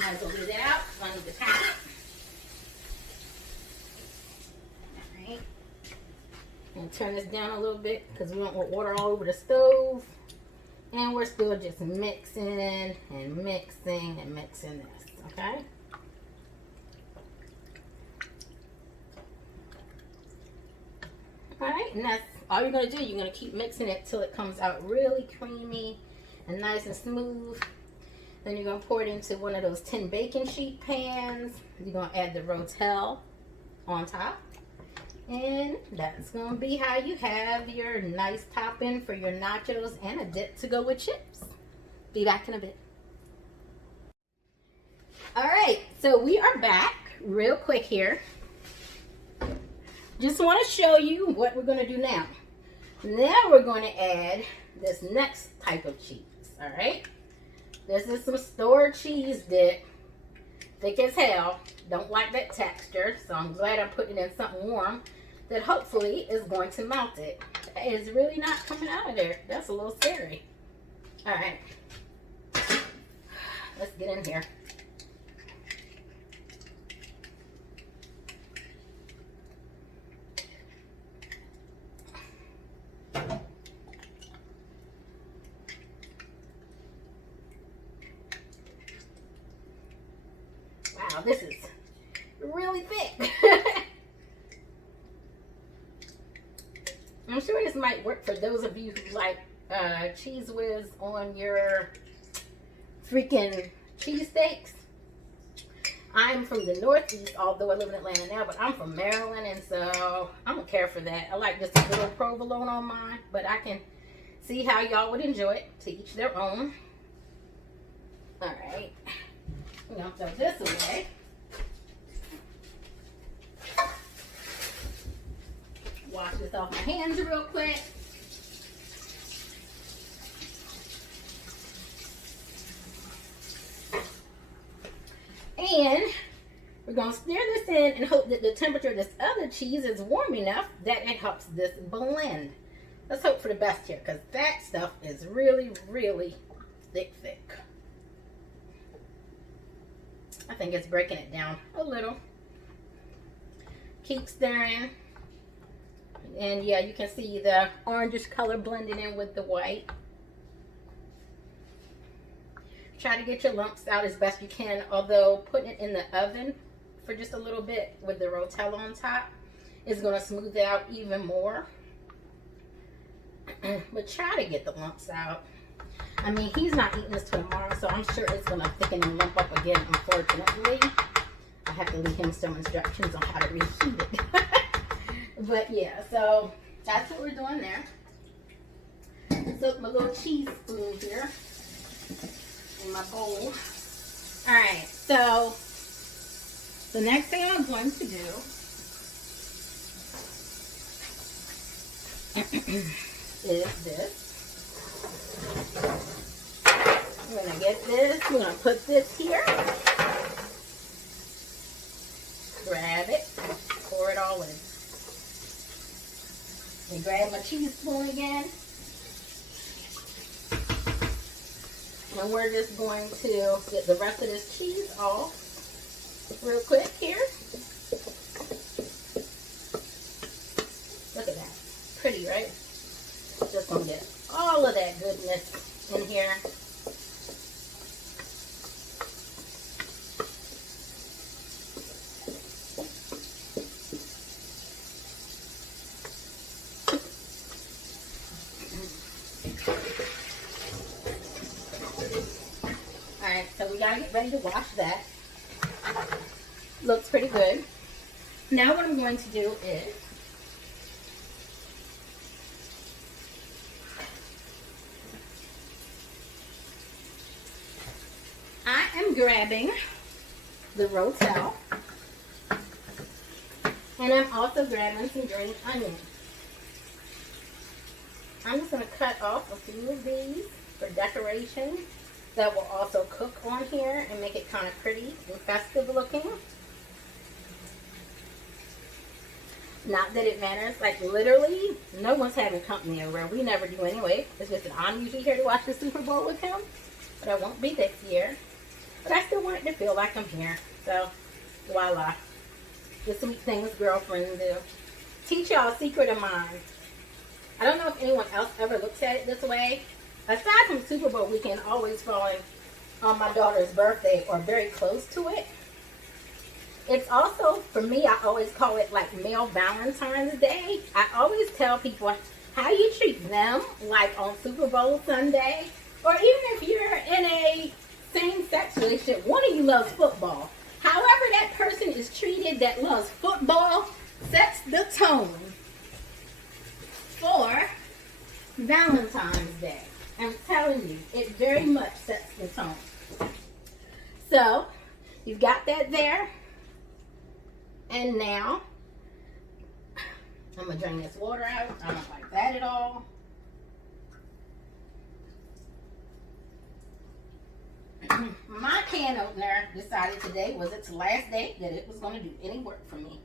Might as well get it out. I need to pack it. Alright. And turn this down a little bit because we don't want water all over the stove. And we're still just mixing and mixing and mixing this. Okay? Alright, and that's all you're going to do. You're going to keep mixing it till it comes out really creamy and nice and smooth. Then you're going to pour it into one of those tin baking sheet pans. You're going to add the rotel on top. And that's going to be how you have your nice topping for your nachos and a dip to go with chips. Be back in a bit. All right, so we are back real quick here. Just want to show you what we're going to do now. Now we're going to add this next type of cheese, all right? This is some store cheese dip, thick as hell. Don't like that texture, so I'm glad I'm putting it in something warm that hopefully is going to melt it. It is really not coming out of there. That's a little scary. All right, let's get in here. Wow, this is really thick. I'm sure this might work for those of you who like Cheese Whiz on your freaking cheesesteaks. I'm from the Northeast, although I live in Atlanta now, but I'm from Maryland, and so I don't care for that. I like just a little provolone on mine, but I can see how y'all would enjoy it. To each their own. All right. I'm going to throw this away. Wash this off my hands real quick. And we're going to stir this in and hope that the temperature of this other cheese is warm enough that it helps this blend. Let's hope for the best here, because that stuff is really, really thick. I think it's breaking it down a little. Keep stirring. And yeah, you can see the orangish color blending in with the white. Try to get your lumps out as best you can, although putting it in the oven for just a little bit with the rotel on top is going to smooth it out even more. But try to get the lumps out. I mean, he's not eating this till tomorrow, so I'm sure it's going to thicken and lump up again, unfortunately. I have to leave him some instructions on how to reheat it. But yeah, so that's what we're doing there. Soak my little cheese spoon here in my bowl. Alright, so the next thing I'm going to do is this. We're going to get this. We're going to put this here. Grab it. Pour it all in. And grab my cheese spoon again. And we're just going to get the rest of this cheese off real quick here. Look at that. Pretty, right? Just going to get all of that goodness in here. Alright, so we gotta get ready to wash that. Looks pretty good. Now what I'm going to do is I am grabbing the rotel, and I'm also grabbing some green onion. I'm just going to cut off a few of these for decoration that will also cook on here and make it kind of pretty and festive looking. Not that it matters, like literally no one's having company over. We never do anyway. It's just that I'm usually here to watch the Super Bowl with him, but I won't be this year. But I still want it to feel like I'm here. So voila, the sweet things girlfriends do. Teach y'all a secret of mine. I don't know if anyone else ever looks at it this way. Aside from Super Bowl weekend always falling on my daughter's birthday or very close to it, it's also, for me, I always call it like male Valentine's Day. I always tell people how you treat them, like on Super Bowl Sunday, or even if you're in a same-sex relationship. One of you loves football. However that person is treated that loves football sets the tone for Valentine's Day. I'm telling you, it very much sets the tone. So, you've got that there. And now, I'm going to drain this water out. I don't like that at all. My can opener decided today was its last day that it was going to do any work for me.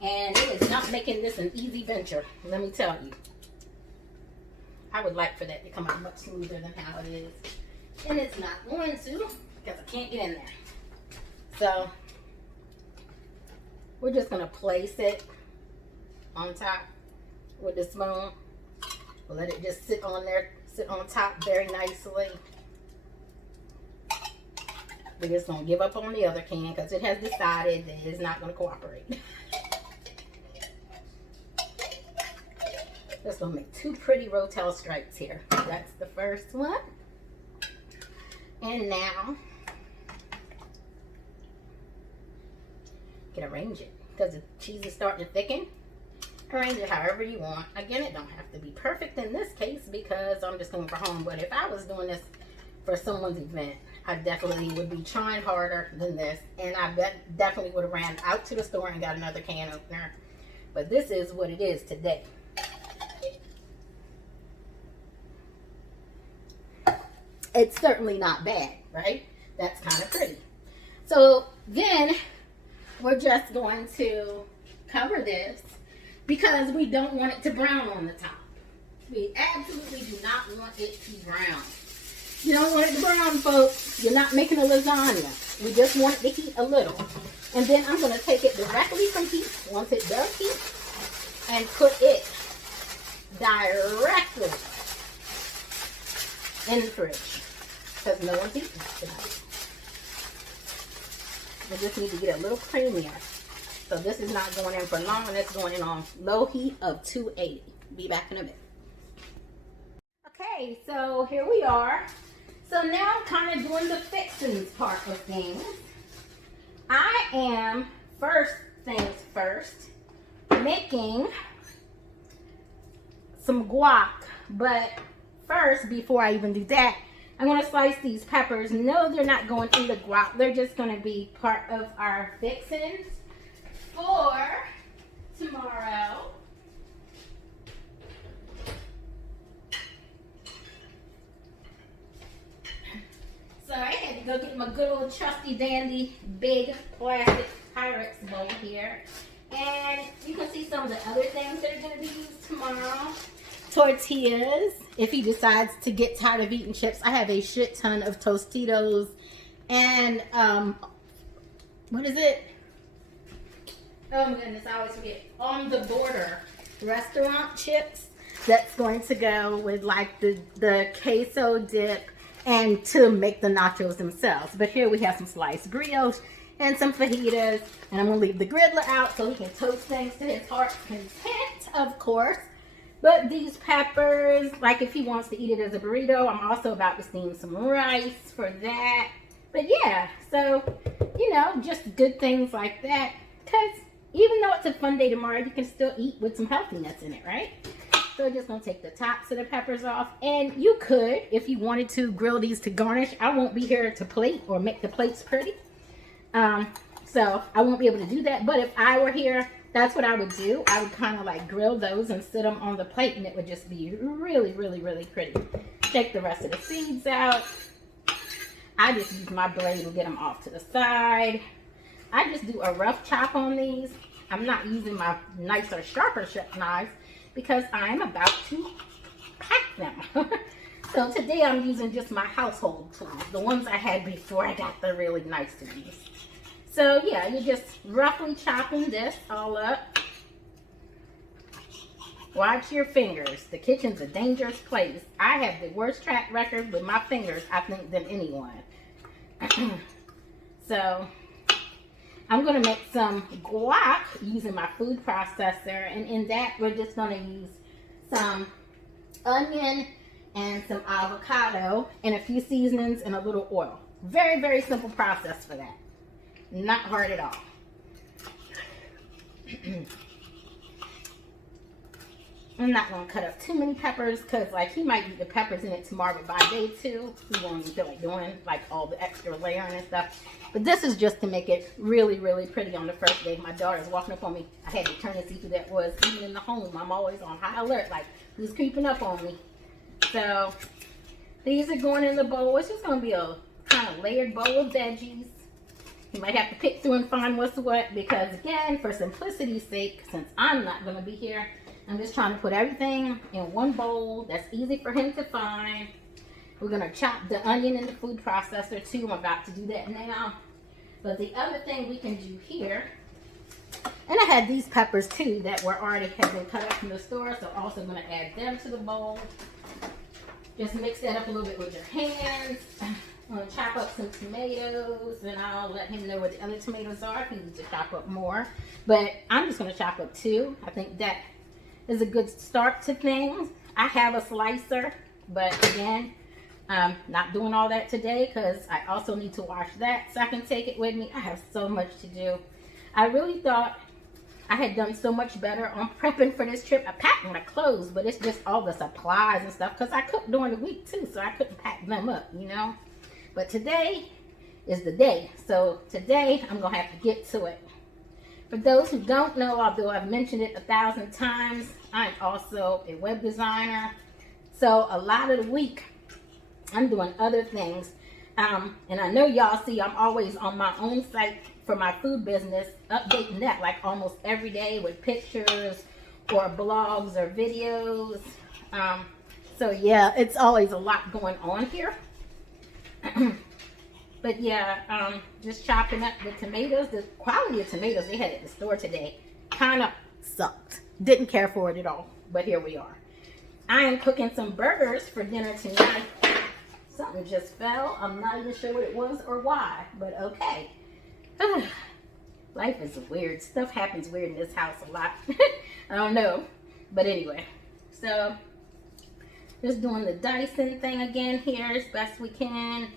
And it is not making this an easy venture, let me tell you. I would like for that to come out much smoother than how it is. And it's not going to because I can't get in there. So, we're just going to place it on top with the spoon. We'll let it just sit on there, sit on top very nicely. We're just going to give up on the other can because it has decided that it's not going to cooperate. Just going to make two pretty Rotel stripes here. That's the first one. And now, you can arrange it because the cheese is starting to thicken. Arrange it however you want. Again, it don't have to be perfect in this case because I'm just going for home. But if I was doing this for someone's event, I definitely would be trying harder than this. And I definitely would have ran out to the store and got another can opener. But this is what it is today. It's certainly not bad, right? That's kind of pretty. So then we're just going to cover this because we don't want it to brown on the top. We absolutely do not want it to brown. You don't want it to brown, folks. You're not making a lasagna. We just want it to heat a little. And then I'm going to take it directly from heat, once it does heat, and put it directly in the fridge. Because no one's eating tonight. We just need to get a little creamier. So this is not going in for long, and it's going in on low heat of 280. Be back in a bit. Okay, so here we are. So now I'm kind of doing the fixings part of things. I am, first things first, making some guac. But first, before I even do that, I'm going to slice these peppers. No, they're not going in the guac. They're just going to be part of our fixings for tomorrow. So I had to go get my good old trusty dandy big plastic Pyrex bowl here. And you can see some of the other things that are going to be used tomorrow. Tortillas, if he decides to get tired of eating chips. I have a shit ton of Tostitos and what is it? Oh my goodness, I always forget. On the Border restaurant chips. That's going to go with like the queso dip and to make the nachos themselves. But here we have some sliced brioche and some fajitas. And I'm going to leave the griddler out so he can toast things to his heart's content, of course. But these peppers, like if he wants to eat it as a burrito, I'm also about to steam some rice for that. But yeah, so, you know, just good things like that. Because even though it's a fun day tomorrow, you can still eat with some healthiness in it, right? So we're just going to take the tops of the peppers off. And you could, if you wanted to, grill these to garnish. I won't be here to plate or make the plates pretty. So I won't be able to do that. But if I were here, that's what I would do. I would kind of like grill those and sit them on the plate, and it would just be really, really, really pretty. Take the rest of the seeds out. I just use my blade and get them off to the side. I just do a rough chop on these. I'm not using my nicer, sharper knives because I'm about to pack them. So today I'm using just my household tools, the ones I had before I got the really nice ones. So yeah, you're just roughly chopping this all up. Watch your fingers. The kitchen's a dangerous place. I have the worst track record with my fingers, I think, than anyone. So I'm going to make some guac using my food processor. And in that, we're just going to use some onion and some avocado and a few seasonings and a little oil. Very, very simple process for that. Not hard at all. I'm not going to cut up too many peppers because like he might eat the peppers in it tomorrow, but by day 2 he won't even feel like doing like all the extra layering and stuff. But this is just to make it really, really pretty on the first day. My daughter's walking up on me. I had to turn and see who that was. Even in the home, I'm always on high alert, like who's creeping up on me. So these are going in the bowl. It's just going to be a kind of layered bowl of veggies. You might have to pick through and find what's what because again, for simplicity's sake, since I'm not going to be here, I'm just trying to put everything in one bowl that's easy for him to find. We're going to chop the onion in the food processor too. I'm about to do that now. But the other thing we can do here, and I had these peppers too that were already had been cut up from the store, so also going to add them to the bowl. Just mix that up a little bit with your hands. I'm going to chop up some tomatoes, and I'll let him know what the other tomatoes are if he needs to chop up more. But I'm just going to chop up 2. I think that is a good start to things. I have a slicer, but again, I'm not doing all that today because I also need to wash that so I can take it with me. I have so much to do. I really thought I had done so much better on prepping for this trip. I packed my clothes, but it's just all the supplies and stuff because I cooked during the week too, so I couldn't pack them up, you know. But today is the day, so today I'm gonna have to get to it. For those who don't know, although I've mentioned it 1,000 times, I'm also a web designer. So a lot of the week, I'm doing other things. And I know y'all see I'm always on my own site for my food business, updating that like almost every day with pictures or blogs or videos. So yeah, it's always a lot going on here. But yeah, just chopping up the tomatoes. The quality of tomatoes they had at the store today kind of sucked. Didn't care for it at all, but here we are. I am cooking some burgers for dinner tonight. Something just fell. I'm not even sure what it was or why, but okay. Life is weird. Stuff happens weird in this house a lot. I don't know, but anyway. So, just doing the dicing thing again here as best we can.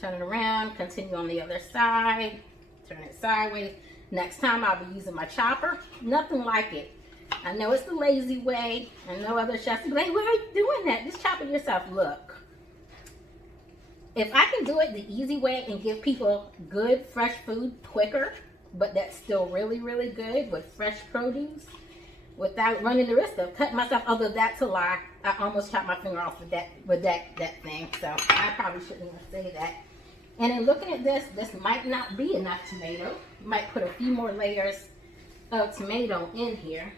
Turn it around, continue on the other side, turn it sideways. Next time I'll be using my chopper. Nothing like it. I know it's the lazy way. I know other chefs be like, why are you doing that? Just chop it yourself. Look, if I can do it the easy way and give people good, fresh food quicker, but that's still really, really good with fresh produce, without running the risk of cutting myself, although that's a lie. I almost chopped my finger off with that thing, so I probably shouldn't even say that. And in looking at this, this might not be enough tomato. Might put a few more layers of tomato in here.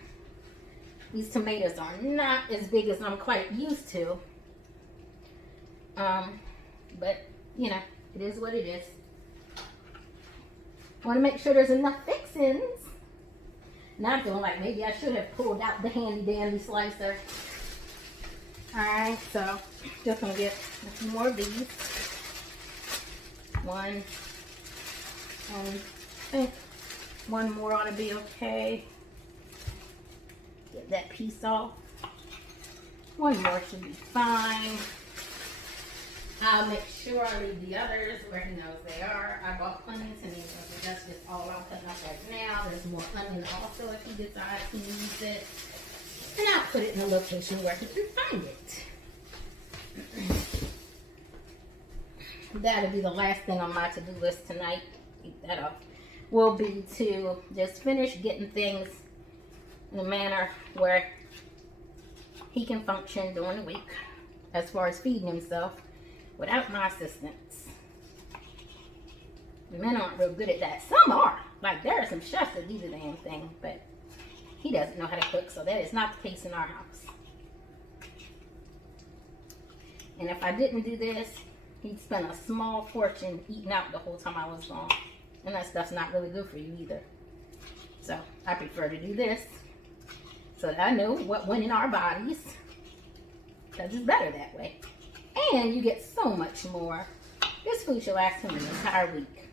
These tomatoes are not as big as I'm quite used to. But, you know, it is what it is. I want to make sure there's enough fixings. Now I'm feeling like maybe I should have pulled out the handy dandy slicer. Alright, so just going to get a few more of these. One. And I think one more ought to be okay. Get that piece off. One more should be fine. I'll make sure I leave the others where he knows they are. I bought onions and but that's just all I'm cutting up right now. There's more onion also if he decides to use it. And I'll put it in a location where he can find it. That'll be the last thing on my to-do list tonight. Keep that up. Will be to just finish getting things in a manner where he can function during the week as far as feeding himself without my assistance. The men aren't real good at that. Some are. Like, there are some chefs that do the damn thing, but he doesn't know how to cook, so that is not the case in our house. And if I didn't do this, he'd spend a small fortune eating out the whole time I was gone. And that stuff's not really good for you either. So I prefer to do this so that I know what went in our bodies, because it's better that way. And you get so much more. This food should last him an entire week.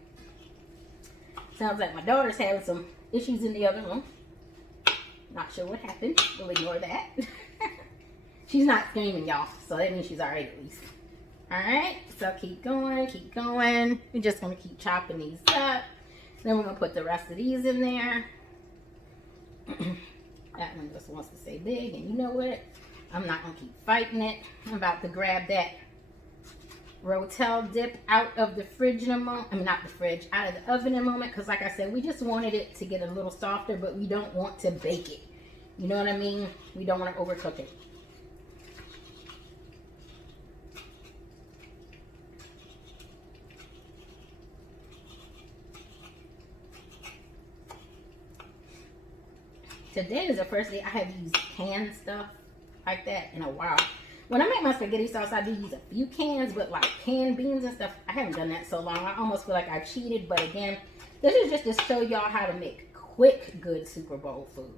Sounds like my daughter's having some issues in the other room. Not sure what happened. We'll ignore that. She's not screaming, y'all, so that means she's all right at least. All right, so keep going, keep going. We're just gonna keep chopping these up. Then we're gonna put the rest of these in there. That one just wants to stay big, and you know what? I'm not gonna keep fighting it. I'm about to grab that Rotel dip out of the fridge in a moment. I mean, not the fridge, out of the oven in a moment, because like I said, we just wanted it to get a little softer, but we don't want to bake it. You know what I mean? We don't want to overcook it. Today is the first day I have used canned stuff like that in a while. When I make my spaghetti sauce, I do use a few cans, but like canned beans and stuff, I haven't done that so long. I almost feel like I cheated, but again, this is just to show y'all how to make quick, good Super Bowl food.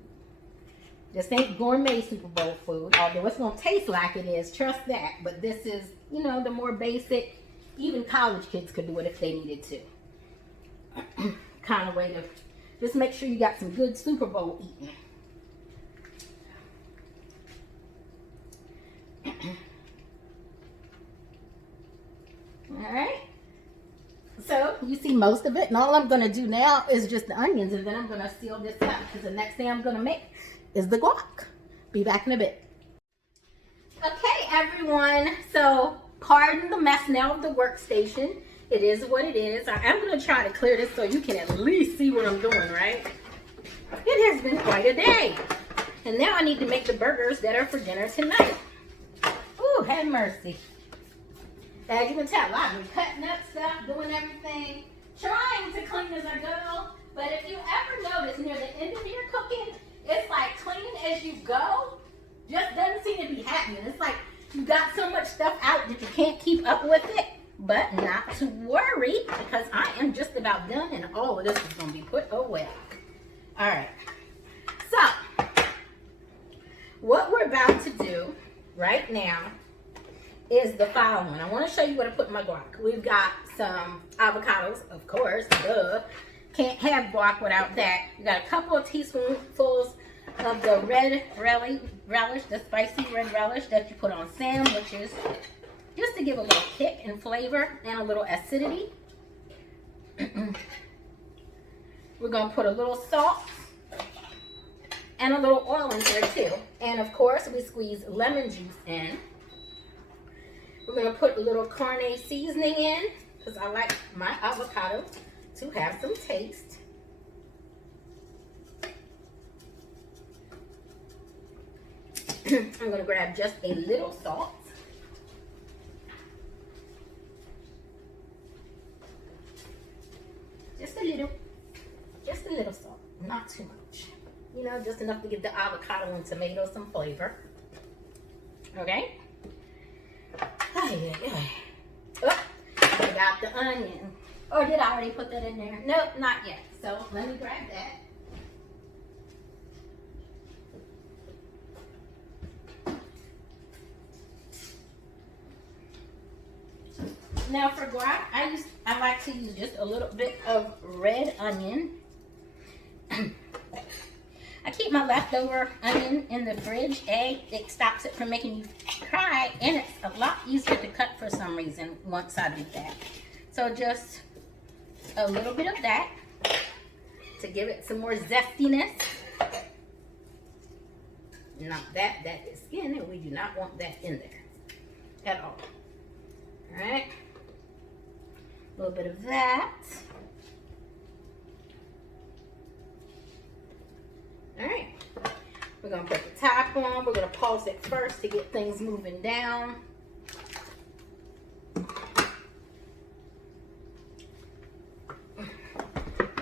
This ain't gourmet Super Bowl food, although it's gonna taste like it is, trust that. But this is, you know, the more basic, even college kids could do it if they needed to. Kind of way to just make sure you got some good Super Bowl eating. All right, so you see most of it, and all I'm going to do now is just the onions, and then I'm going to seal this up because the next thing I'm going to make is the guac. Be back in a bit. Okay, everyone, so pardon the mess now of the workstation. It is what it is. I am going to try to clear this so you can at least see what I'm doing, right? It has been quite a day, and now I need to make the burgers that are for dinner tonight. Ooh, have mercy. As you can tell, I've been cutting up stuff, doing everything, trying to clean as I go. But if you ever notice near the end of your cooking, it's like cleaning as you go just doesn't seem to be happening. It's like you got so much stuff out that you can't keep up with it. But not to worry, because I am just about done and all of this is going to be put away. All right. So, what we're about to do right now is the following. I want to show you what I put in my guac. We've got some avocados, of course, duh. Can't have guac without that. We got a couple of teaspoonfuls of the red relish, the spicy red relish that you put on sandwiches, just to give a little kick and flavor and a little acidity. We're going to put a little salt and a little oil in there too. And of course, we squeeze lemon juice in. We're going to put a little carne seasoning in because I like my avocado to have some taste. I'm going to grab just a little salt. Just a little salt, not too much. You know, just enough to give the avocado and tomato some flavor. Okay? Oh, I got the onion. Or did I already put that in there? Nope, not yet. So let me grab that. Now for guac, I like to use just a little bit of red onion. I keep my leftover onion in the fridge. It stops it from making you cry, and it's a lot easier to cut for some reason once I do that. So just a little bit of that to give it some more zestiness. Not that is skin, and we do not want that in there at all. All right. A little bit of that. All right. We're going to put the top on. We're going to pulse it first to get things moving down.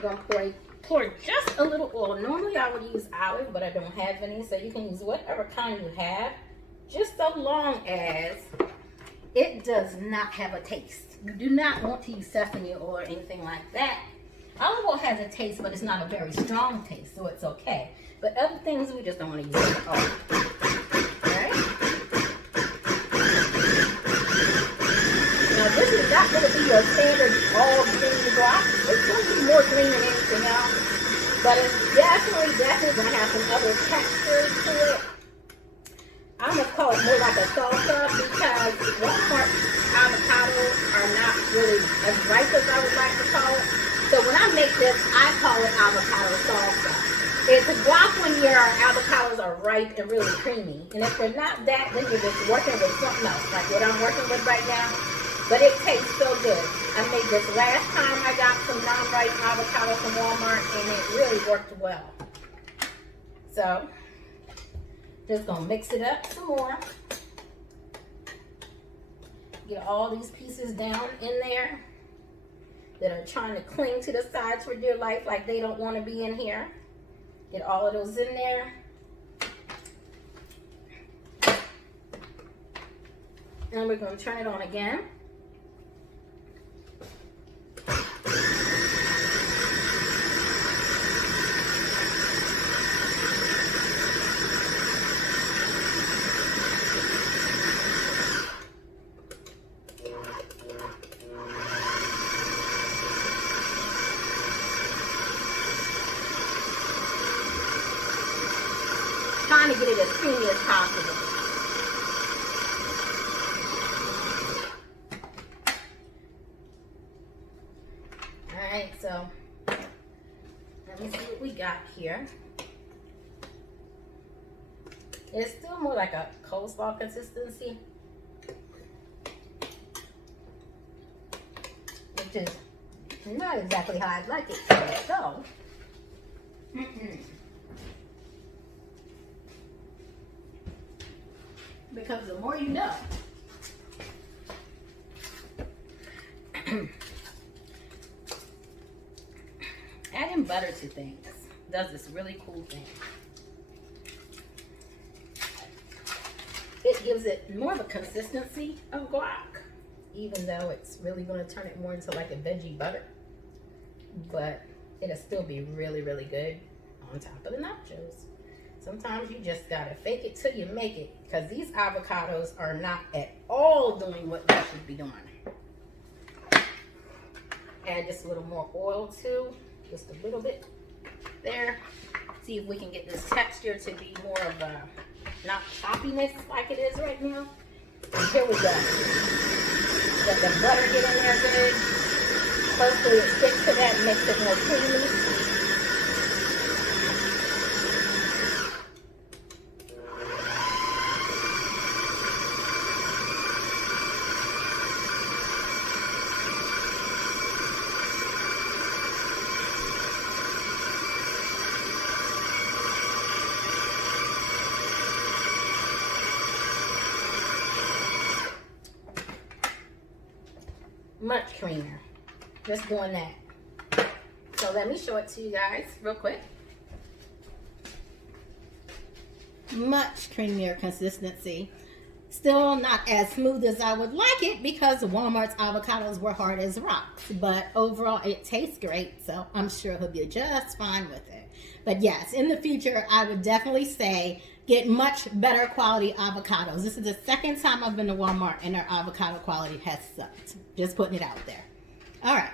We're going to pour just a little oil. Normally I would use olive, but I don't have any, so you can use whatever kind you have, just so long as it does not have a taste. You do not want to use sesame oil or anything like that. Olive oil has a taste, but it's not a very strong taste, so it's okay. But other things, we just don't want to use at all. Alright? Now, this is not going to be your standard all green guac. It's going to be more green than anything else. But it's definitely going to have some other textures to it. I'm going to call it more like a salsa because Walmart avocados are not really as ripe as I would like to call it. So when I make this, I call it avocado salsa. It's a block when your avocados are ripe and really creamy. And if they're not that, then you're just working with something else, like what I'm working with right now. But it tastes so good. I made this last time I got some non-ripe avocado from Walmart, and it really worked well. So, just gonna mix it up some more. Get all these pieces down in there that are trying to cling to the sides for dear life, like they don't want to be in here. Get all of those in there. And we're going to turn it on again. Trying to get it as creamy as possible. Alright, so let me see what we got here. It's still more like a coleslaw consistency, which is not exactly how I'd like it to go. Because the more you know. Adding butter to things does this really cool thing. It gives it more of a consistency of guac, even though it's really going to turn it more into like a veggie butter. But it'll still be really, really good on top of the nachos. Sometimes you just gotta fake it till you make it, because these avocados are not at all doing what they should be doing. Add just a little more oil too, just a little bit there. See if we can get this texture to be more of a, not choppiness like it is right now. And here we go. Let the butter get in there good. Hopefully it sticks to that and makes it more creamy. Much creamier. Just doing that. So let me show it to you guys real quick. Much creamier consistency. Still not as smooth as I would like it because Walmart's avocados were hard as rocks. But overall, it tastes great. So I'm sure he'll be just fine with it. But yes, in the future, I would definitely say get much better quality avocados. This is the second time I've been to Walmart and their avocado quality has sucked. Just putting it out there. All right.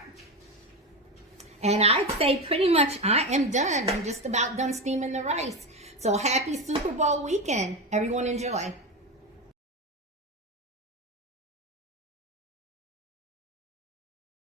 And I'd say pretty much I am done. I'm just about done steaming the rice. So happy Super Bowl weekend. Everyone enjoy.